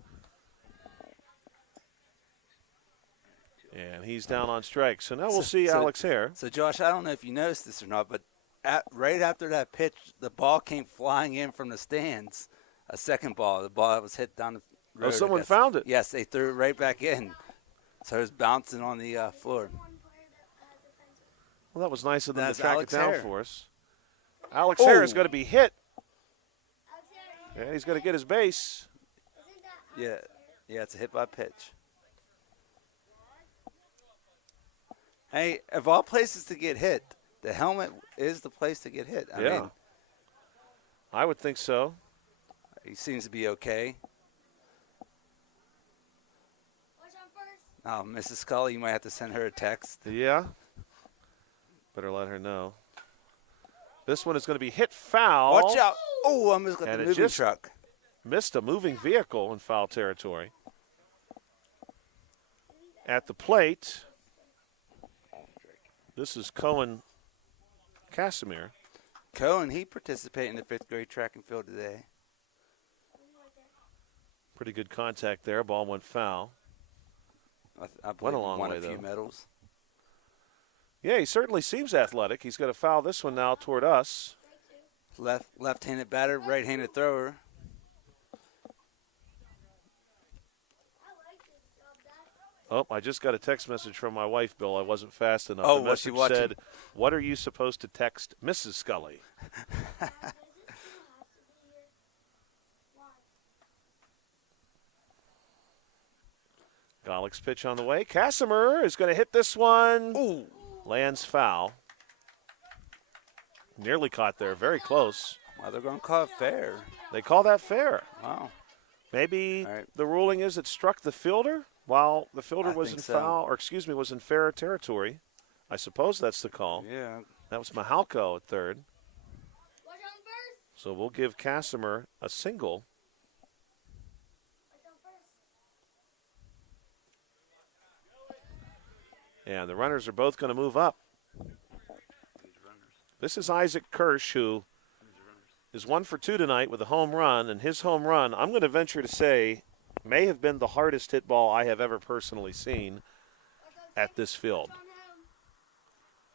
And he's down on strikes. So now we'll see Alex Hare. So, Josh, I don't know if you noticed this or not, but right after that pitch, the ball came flying in from the stands. A second ball. The ball that was hit down the road. Oh, someone found it. Yes, they threw it right back in. So it was bouncing on the floor. Well, that was nice of them That's to track Alex it down Hare. for us. Alex Hare is going to be hit. And he's going to get his base. Yeah, it's a hit by pitch. Hey, of all places to get hit, the helmet is the place to get hit. I mean, I would think so. He seems to be okay. Oh, Mrs. Scully, you might have to send her a text. Yeah. Better let her know. This one is going to be hit foul. Watch out. Oh, I almost got the moving truck. Missed a moving vehicle in foul territory. At the plate, this is Cohen Casimir. Cohen, he participated in the 5th grade track and field today. Pretty good contact there. Ball went foul. I believe went a long way, a few though. medals. Yeah, he certainly seems athletic. He's going to foul this one now toward us. Left-handed batter, right-handed thrower. Oh, I just got a text message from my wife, Bill. I wasn't fast enough. Oh, the what's she message watching? said, "What are you supposed to text Mrs. Scully?" Golick's pitch on the way. Casimir is going to hit this one. Ooh. Lands foul. Nearly caught there. Very close. Well, they're going to call it fair. They call that fair. Wow. Maybe All right. the ruling is it struck the fielder while the fielder I was think in so. foul, or excuse me, was in fair territory. I suppose that's the call. Yeah. That was Mahalko at third. So we'll give Casimir a single. And the runners are both going to move up. This is Isaac Kirsch, who is 1 for 2 tonight with a home run, and his home run, I'm going to venture to say, may have been the hardest hit ball I have ever personally seen at this field.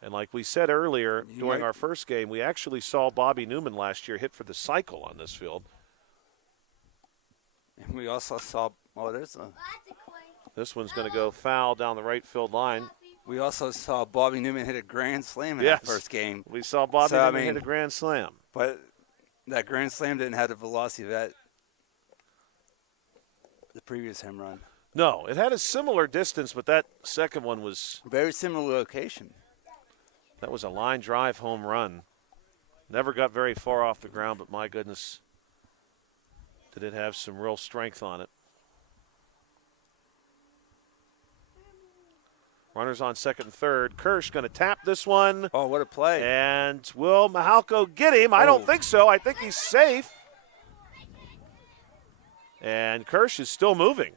And like we said earlier during our first game, we actually saw Bobby Newman last year hit for the cycle on this field. And we also saw, this one's going to go foul down the right field line. We also saw Bobby Newman hit a grand slam in that first game. We saw Bobby Newman hit a grand slam. But that grand slam didn't have the velocity of the previous home run. No, it had a similar distance, but that second one was very similar location. That was a line drive home run. Never got very far off the ground, but my goodness, did it have some real strength on it. Runners on second and third. Kirsch going to tap this one. Oh, what a play. And will Mahalko get him? I don't think so. I think he's safe. And Kirsch is still moving.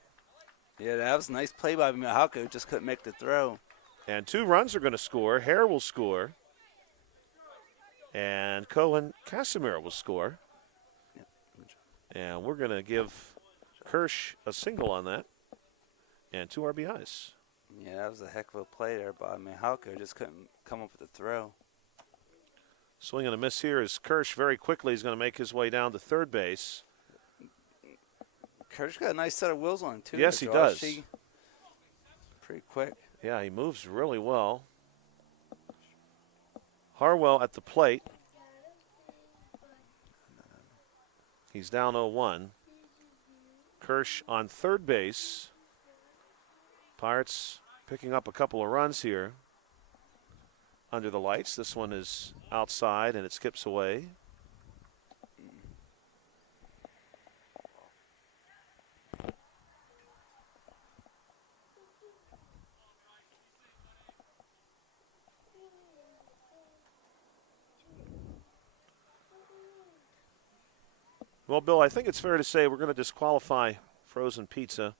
Yeah, that was a nice play by Mahalko. Just couldn't make the throw. And 2 runs are going to score. Hare will score. And Cohen Casimir will score. And we're going to give Kirsch a single on that. And 2 RBIs. Yeah, that was a heck of a play there by Mihalko. Just couldn't come up with a throw. Swing and a miss here is Kirsch. Very quickly he's going to make his way down to third base. Kirsch got a nice set of wheels on him, too. Yes, he does. Pretty quick. Yeah, he moves really well. Harwell at the plate. He's down 0-1. Kirsch on third base. Pirates picking up a couple of runs here under the lights. This one is outside and it skips away. Well, Bill, I think it's fair to say we're going to disqualify frozen pizza.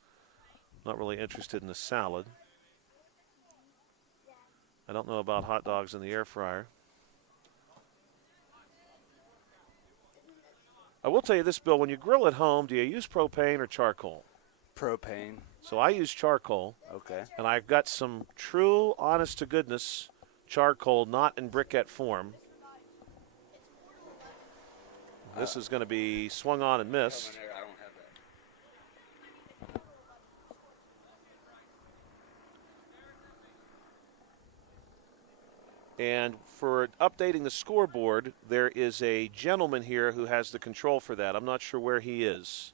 Not really interested in the salad. I don't know about hot dogs in the air fryer. I will tell you this, Bill. When you grill at home, do you use propane or charcoal? Propane. So I use charcoal. Okay. And I've got some true, honest-to-goodness charcoal, not in briquette form. This is going to be swung on and missed. And for updating the scoreboard, there is a gentleman here who has the control for that. I'm not sure where he is.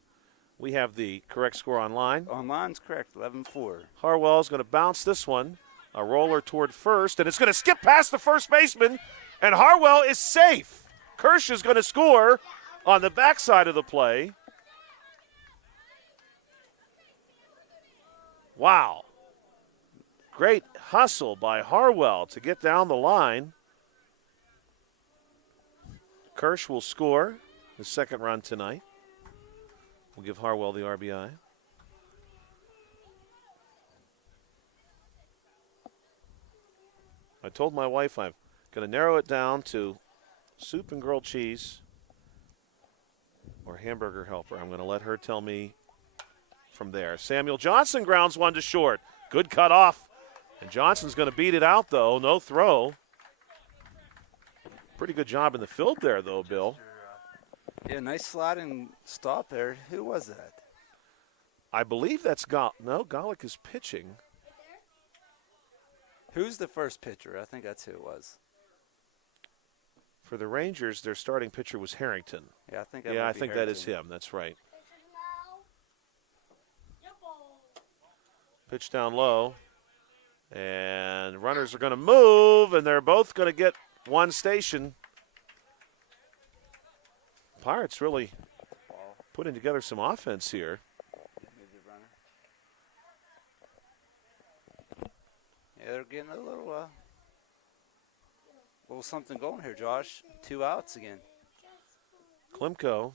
We have the correct score online. Online's correct, 11-4. Harwell is going to bounce this one. A roller toward first, and it's going to skip past the first baseman, and Harwell is safe. Kirsch is going to score on the backside of the play. Wow. Great hustle by Harwell to get down the line. Kirsch will score the second run tonight. We'll give Harwell the RBI. I told my wife I'm going to narrow it down to soup and grilled cheese or hamburger helper. I'm going to let her tell me from there. Samuel Johnson grounds one to short. Good cut off. And Johnson's going to beat it out, though. No throw. Pretty good job in the field there, though, Bill. Yeah, nice sliding stop there. Who was that? I believe that's Golick is pitching. Who's the first pitcher? I think that's who it was. For the Rangers, their starting pitcher was Harrington. Yeah, I think that is him. That's right. Pitch down low. And runners are going to move, and they're both going to get one station. Pirates really putting together some offense here. Yeah, they're getting a little something going here, Josh. 2 outs again. Klimko.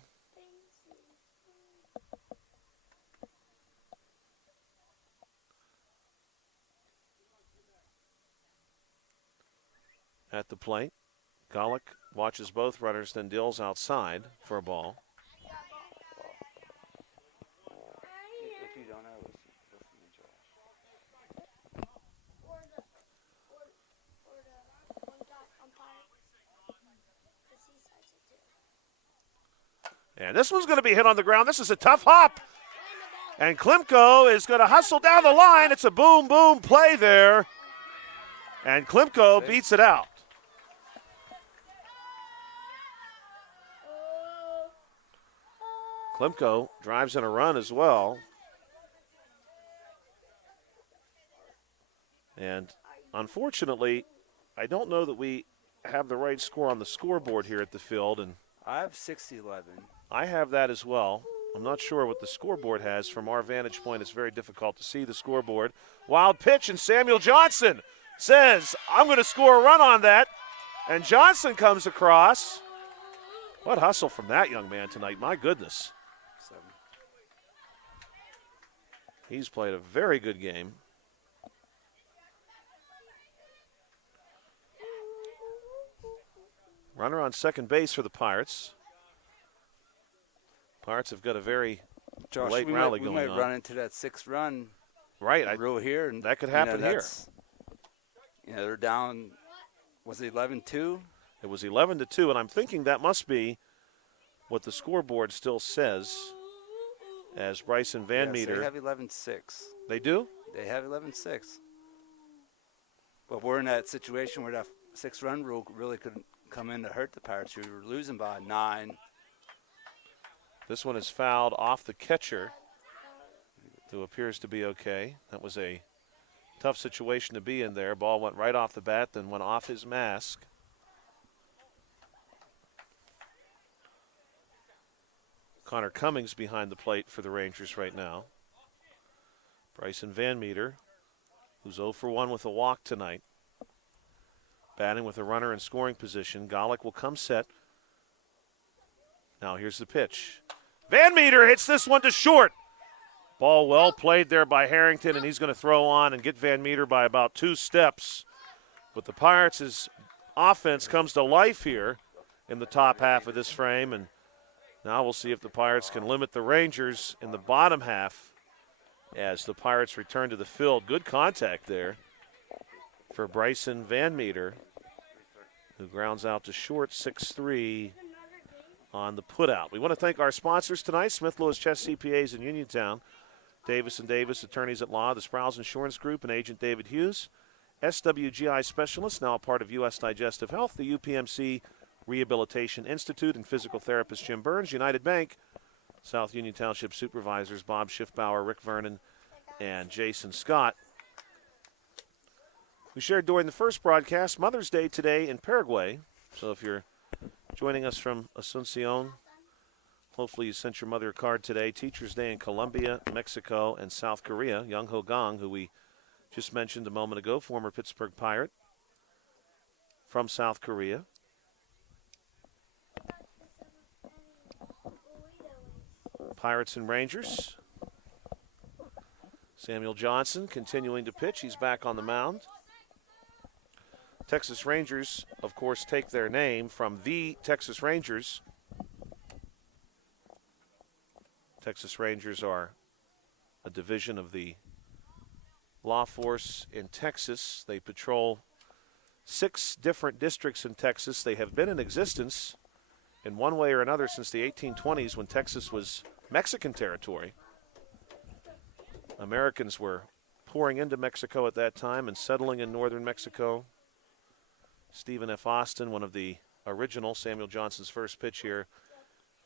At the plate. Golick watches both runners, then deals outside for a ball. If you don't know, and this one's going to be hit on the ground. This is a tough hop. And Klimko is going to hustle down the line. It's a boom, boom play there. And Klimko beats it out. Klimko drives in a run as well. And unfortunately, I don't know that we have the right score on the scoreboard here at the field. And I have 6-11. I have that as well. I'm not sure what the scoreboard has. From our vantage point, it's very difficult to see the scoreboard. Wild pitch, and Samuel Johnson says, I'm going to score a run on that. And Johnson comes across. What hustle from that young man tonight. My goodness. 7. He's played a very good game. Runner on second base for the Pirates. Pirates have got a very late rally going on. We might run into that 6th run. Right. Real here. And, that could happen here. They're down, was it 11-2? It was 11-2, and I'm thinking that must be what the scoreboard still says, as Bryson Van Meter. They have 11-6. They do? They have 11-6. But we're in that situation where that 6-run rule really could come in to hurt the Pirates. We were losing by 9. This one is fouled off the catcher, who appears to be okay. That was a tough situation to be in there. Ball went right off the bat, then went off his mask. Connor Cummings behind the plate for the Rangers right now. Bryson Van Meter, who's 0 for 1 with a walk tonight. Batting with a runner in scoring position. Golick will come set. Now here's the pitch. Van Meter hits this one to short. Ball well played there by Harrington, and he's going to throw on and get Van Meter by about 2 steps. But the Pirates' offense comes to life here in the top half of this frame, and now we'll see if the Pirates can limit the Rangers in the bottom half as the Pirates return to the field. Good contact there for Bryson Van Meter, who grounds out to short, 6-3 on the putout. We want to thank our sponsors tonight, Smith Lewis Chess CPAs in Uniontown, Davis & Davis, attorneys at law, the Sprouse Insurance Group, and Agent David Hughes, SWGI Specialists, now a part of U.S. Digestive Health, the UPMC Rehabilitation Institute, and physical therapist Jim Burns, United Bank, South Union Township Supervisors Bob Schiffbauer, Rick Vernon, and Jason Scott. We shared during the first broadcast Mother's Day today in Paraguay, so if you're joining us from Asuncion, hopefully you sent your mother a card today. Teacher's Day in Colombia, Mexico, and South Korea. Young Ho Gong, who we just mentioned a moment ago, former Pittsburgh Pirate from South Korea. Pirates and Rangers. Samuel Johnson continuing to pitch. He's back on the mound. Texas Rangers, of course, take their name from the Texas Rangers. Texas Rangers are a division of the law force in Texas. They patrol 6 different districts in Texas. They have been in existence in one way or another since the 1820s when Texas was Mexican territory. Americans were pouring into Mexico at that time and settling in northern Mexico. Stephen F. Austin, one of the original, Samuel Johnson's first pitch here,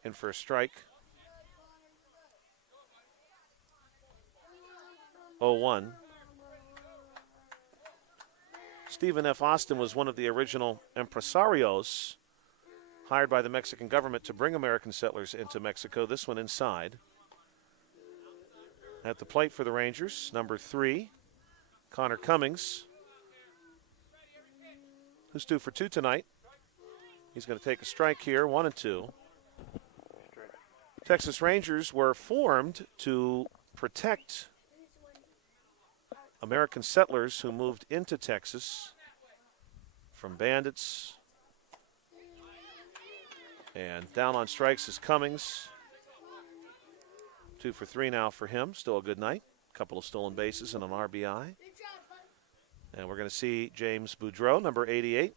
in for a strike. 0-1. Stephen F. Austin was one of the original empresarios hired by the Mexican government to bring American settlers into Mexico. This one inside. At the plate for the Rangers, number 3, Connor Cummings, who's 2 for 2 tonight. He's going to take a strike here, 1-2. Texas Rangers were formed to protect American settlers who moved into Texas from bandits, And down on strikes is Cummings. 2 for 3 now for him. Still a good night. A couple of stolen bases and an RBI. And we're going to see James Boudreau, number 88.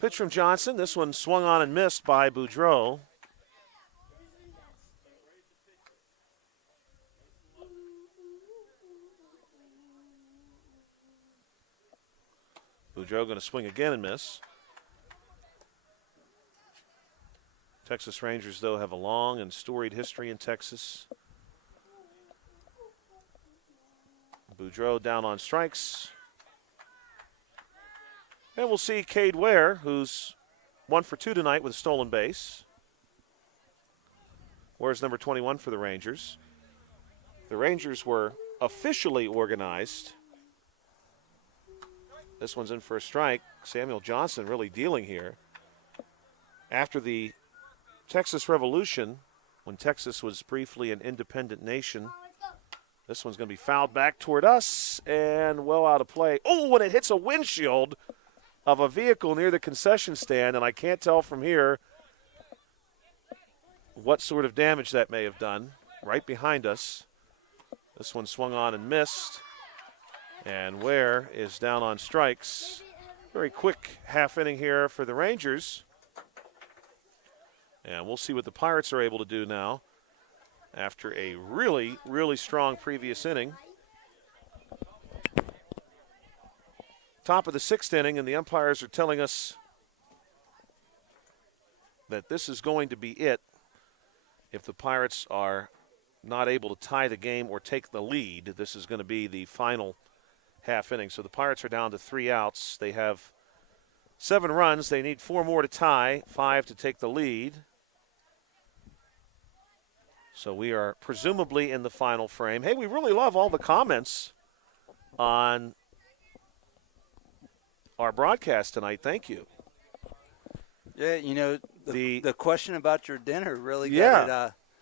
Pitch from Johnson. This one swung on and missed by Boudreau. Boudreau going to swing again and miss. Texas Rangers, though, have a long and storied history in Texas. Boudreau down on strikes. And we'll see Cade Ware, who's 1 for 2 tonight with a stolen base. Ware's number 21 for the Rangers. The Rangers were officially organized. This one's in for a strike. Samuel Johnson really dealing here. After the Texas Revolution, when Texas was briefly an independent nation, this one's going to be fouled back toward us and well out of play. Oh, and it hits a windshield of a vehicle near the concession stand, and I can't tell from here what sort of damage that may have done. Right behind us. This one swung on and missed. And Ware is down on strikes. Very quick half inning here for the Rangers. And we'll see what the Pirates are able to do now after a really, really strong previous inning. Top of the 6th inning, and the umpires are telling us that this is going to be it if the Pirates are not able to tie the game or take the lead. This is going to be the final half inning. So the Pirates are down to 3 outs. They have 7 runs. They need 4 more to tie, 5 to take the lead. So we are presumably in the final frame. Hey, we really love all the comments on our broadcast tonight. Thank you. Yeah, you know, the question about your dinner really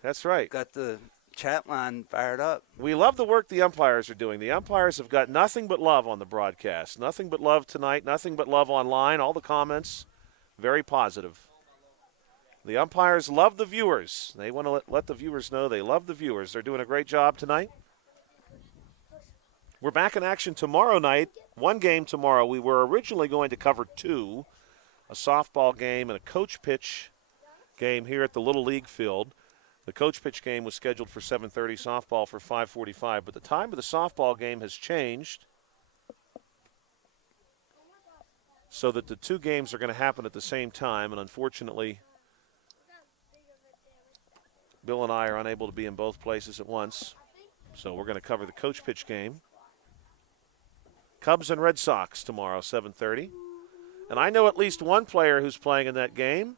that's right. Got the chat line fired up. We love the work the umpires are doing. The umpires have got nothing but love on the broadcast. Nothing but love tonight. Nothing but love online. All the comments, very positive. The umpires love the viewers. They want to let the viewers know they love the viewers. They're doing a great job tonight. We're back in action tomorrow night. 1 game tomorrow. We were originally going to cover 2, a softball game and a coach pitch game here at the Little League field. The coach pitch game was scheduled for 7:30, softball for 5:45, but the time of the softball game has changed so that the 2 games are going to happen at the same time, and unfortunately, Bill and I are unable to be in both places at once, so we're going to cover the coach pitch game. Cubs and Red Sox tomorrow, 7:30. And I know at least one player who's playing in that game,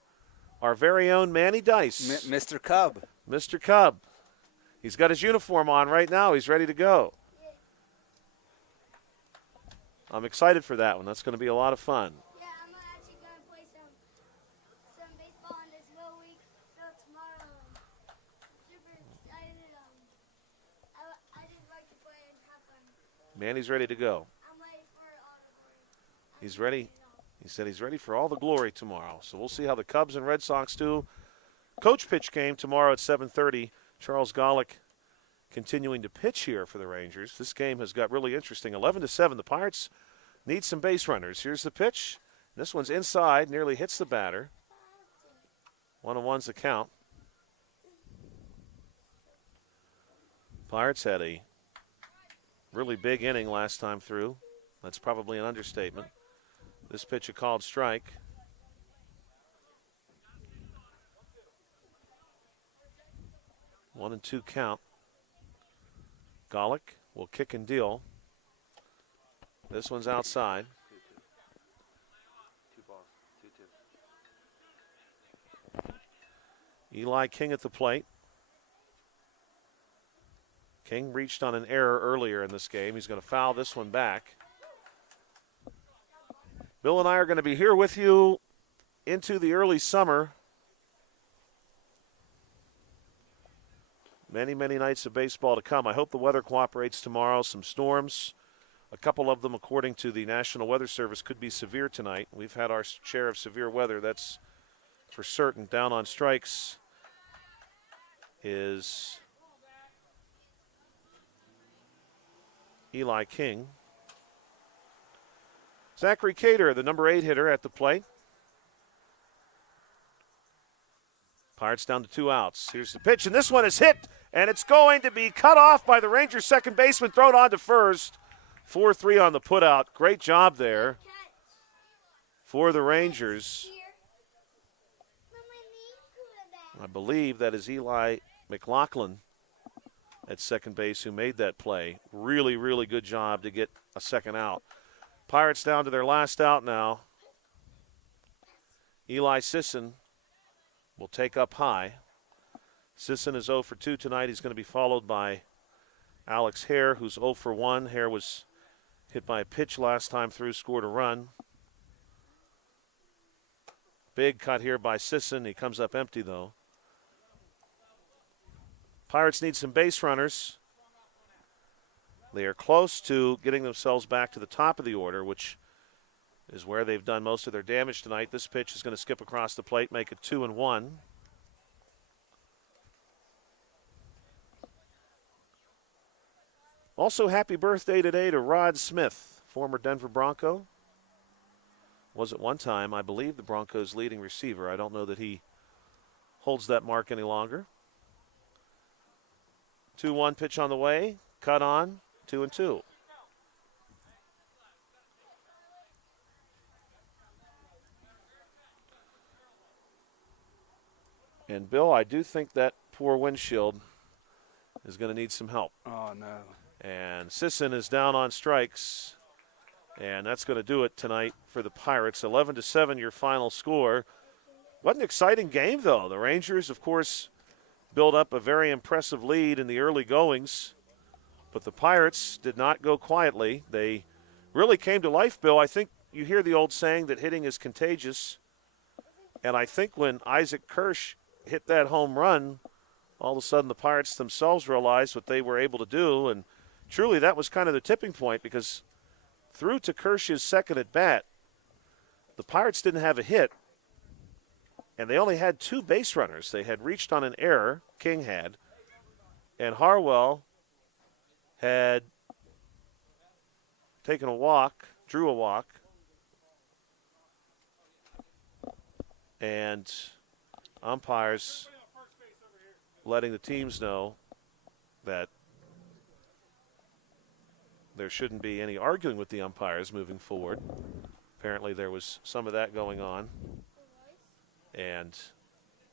our very own Manny Dice. Mr. Cub. Mr. Cub. He's got his uniform on right now. He's ready to go. I'm excited for that one. That's going to be a lot of fun. Yeah, I'm actually going to play some baseball in this little week. So tomorrow, I'm super excited. I just like to play and have fun. Manny's ready to go. I'm ready for all the glory. He's ready. He said he's ready for all the glory tomorrow. So we'll see how the Cubs and Red Sox do. Coach pitch game tomorrow at 7:30. Charles Golick continuing to pitch here for the Rangers. This game has got really interesting. 11-7. The Pirates need some base runners. Here's the pitch. This one's inside, nearly hits the batter. 1-1's the count. Pirates had a really big inning last time through. That's probably an understatement. This pitch a called strike. One and two count. Golick will kick and deal. This one's outside. 2-2. Eli King at the plate. King reached on an error earlier in this game. He's going to foul this one back. Bill and I are going to be here with you into the early summer. Many, many nights of baseball to come. I hope the weather cooperates tomorrow. Some storms. A couple of them, according to the National Weather Service, could be severe tonight. We've had our share of severe weather, that's for certain. Down on strikes is Eli King. Zachary Cater, the number 8 hitter, at the plate. Pirates down to 2 outs. Here's the pitch, and this one is hit, and it's going to be cut off by the Rangers second baseman, thrown on to first. 4-3 on the putout. Great job there for the Rangers. I believe that is Eli McLaughlin at second base who made that play. Really, really good job to get a second out. Pirates down to their last out now. Eli Sisson will take up high. Sisson is 0 for 2 tonight. He's going to be followed by Alex Hare, who's 0 for 1. Hare was hit by a pitch last time through, scored a run. Big cut here by Sisson. He comes up empty, though. Pirates need some base runners. They are close to getting themselves back to the top of the order, which is where they've done most of their damage tonight. This pitch is going to skip across the plate, make it 2-1. Also, happy birthday today to Rod Smith, former Denver Bronco. Was at one time, I believe, the Broncos' leading receiver. I don't know that he holds that mark any longer. 2-1 pitch on the way, cut on, 2-2. And, Bill, I do think that poor windshield is going to need some help. Oh, no. And Sisson is down on strikes, and that's going to do it tonight for the Pirates. 11-7 your final score. What an exciting game, though. The Rangers, of course, built up a very impressive lead in the early goings, but the Pirates did not go quietly. They really came to life, Bill. I think you hear the old saying that hitting is contagious, and I think when Isaac Kirsch hit that home run, all of a sudden the Pirates themselves realized what they were able to do, and truly that was kind of the tipping point, because through to Kirsch's second at bat, the Pirates didn't have a hit, and they only had 2 base runners. They had reached on an error, King had, and Harwell had taken a walk, drew a walk, and umpires letting the teams know that there shouldn't be any arguing with the umpires moving forward. Apparently there was some of that going on, and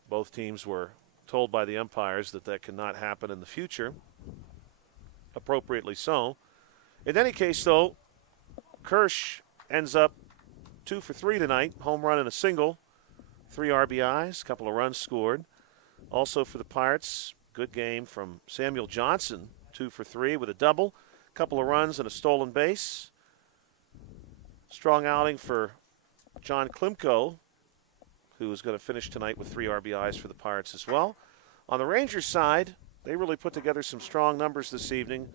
both teams were told by the umpires that that cannot happen in the future, appropriately so. In any case, though, Kirsch ends up 2 for 3 tonight, home run and a single, 3 RBIs, a couple of runs scored. Also for the Pirates, good game from Samuel Johnson, 2 for 3 with a double, a couple of runs and a stolen base. Strong outing for John Klimko, who is going to finish tonight with 3 RBIs for the Pirates as well. On the Rangers side, they really put together some strong numbers this evening.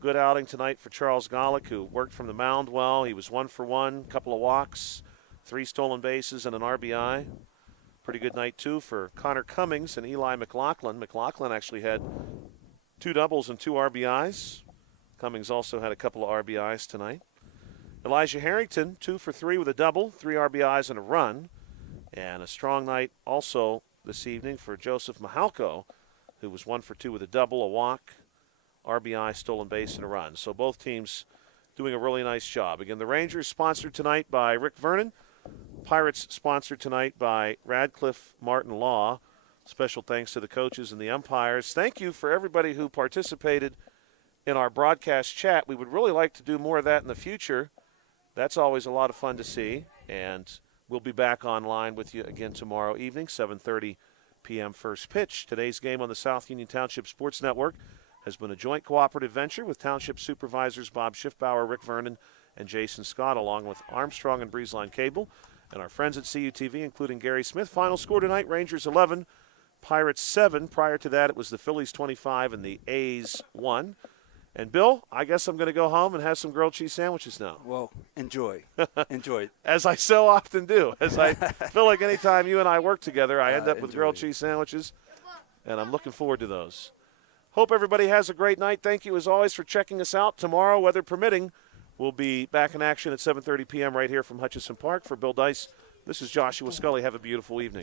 Good outing tonight for Charles Golick, who worked from the mound well. He was 1 for 1, a couple of walks, 3 stolen bases, and an RBI. Pretty good night, too, for Connor Cummings and Eli McLaughlin. McLaughlin actually had 2 doubles and 2 RBIs. Cummings also had a couple of RBIs tonight. Elijah Harrington, 2 for 3 with a double, 3 RBIs and a run. And a strong night also this evening for Joseph Mahalko, who was 1 for 2 with a double, a walk, RBI, stolen base, and a run. So both teams doing a really nice job. Again, the Rangers sponsored tonight by Rick Vernon. Pirates sponsored tonight by Radcliffe Martin Law. Special thanks to the coaches and the umpires. Thank you for everybody who participated in our broadcast chat. We would really like to do more of that in the future. That's always a lot of fun to see. And we'll be back online with you again tomorrow evening, 7:30 p.m. first pitch. Today's game on the South Union Township Sports Network has been a joint cooperative venture with Township Supervisors Bob Schiffbauer, Rick Vernon, and Jason Scott, along with Armstrong and Breezeline Cable, and our friends at CUTV, including Gary Smith. Final score tonight, Rangers 11, Pirates 7. Prior to that, it was the Phillies 25 and the A's 1. And, Bill, I guess I'm going to go home and have some grilled cheese sandwiches now. Well, enjoy. Enjoy. As I so often do. As I feel like anytime you and I work together, I end up with grilled cheese sandwiches, and I'm looking forward to those. Hope everybody has a great night. Thank you, as always, for checking us out. Tomorrow, weather permitting, we'll be back in action at 7:30 p.m. right here from Hutchison Park. For Bill Dice, this is Joshua Scully. Have a beautiful evening.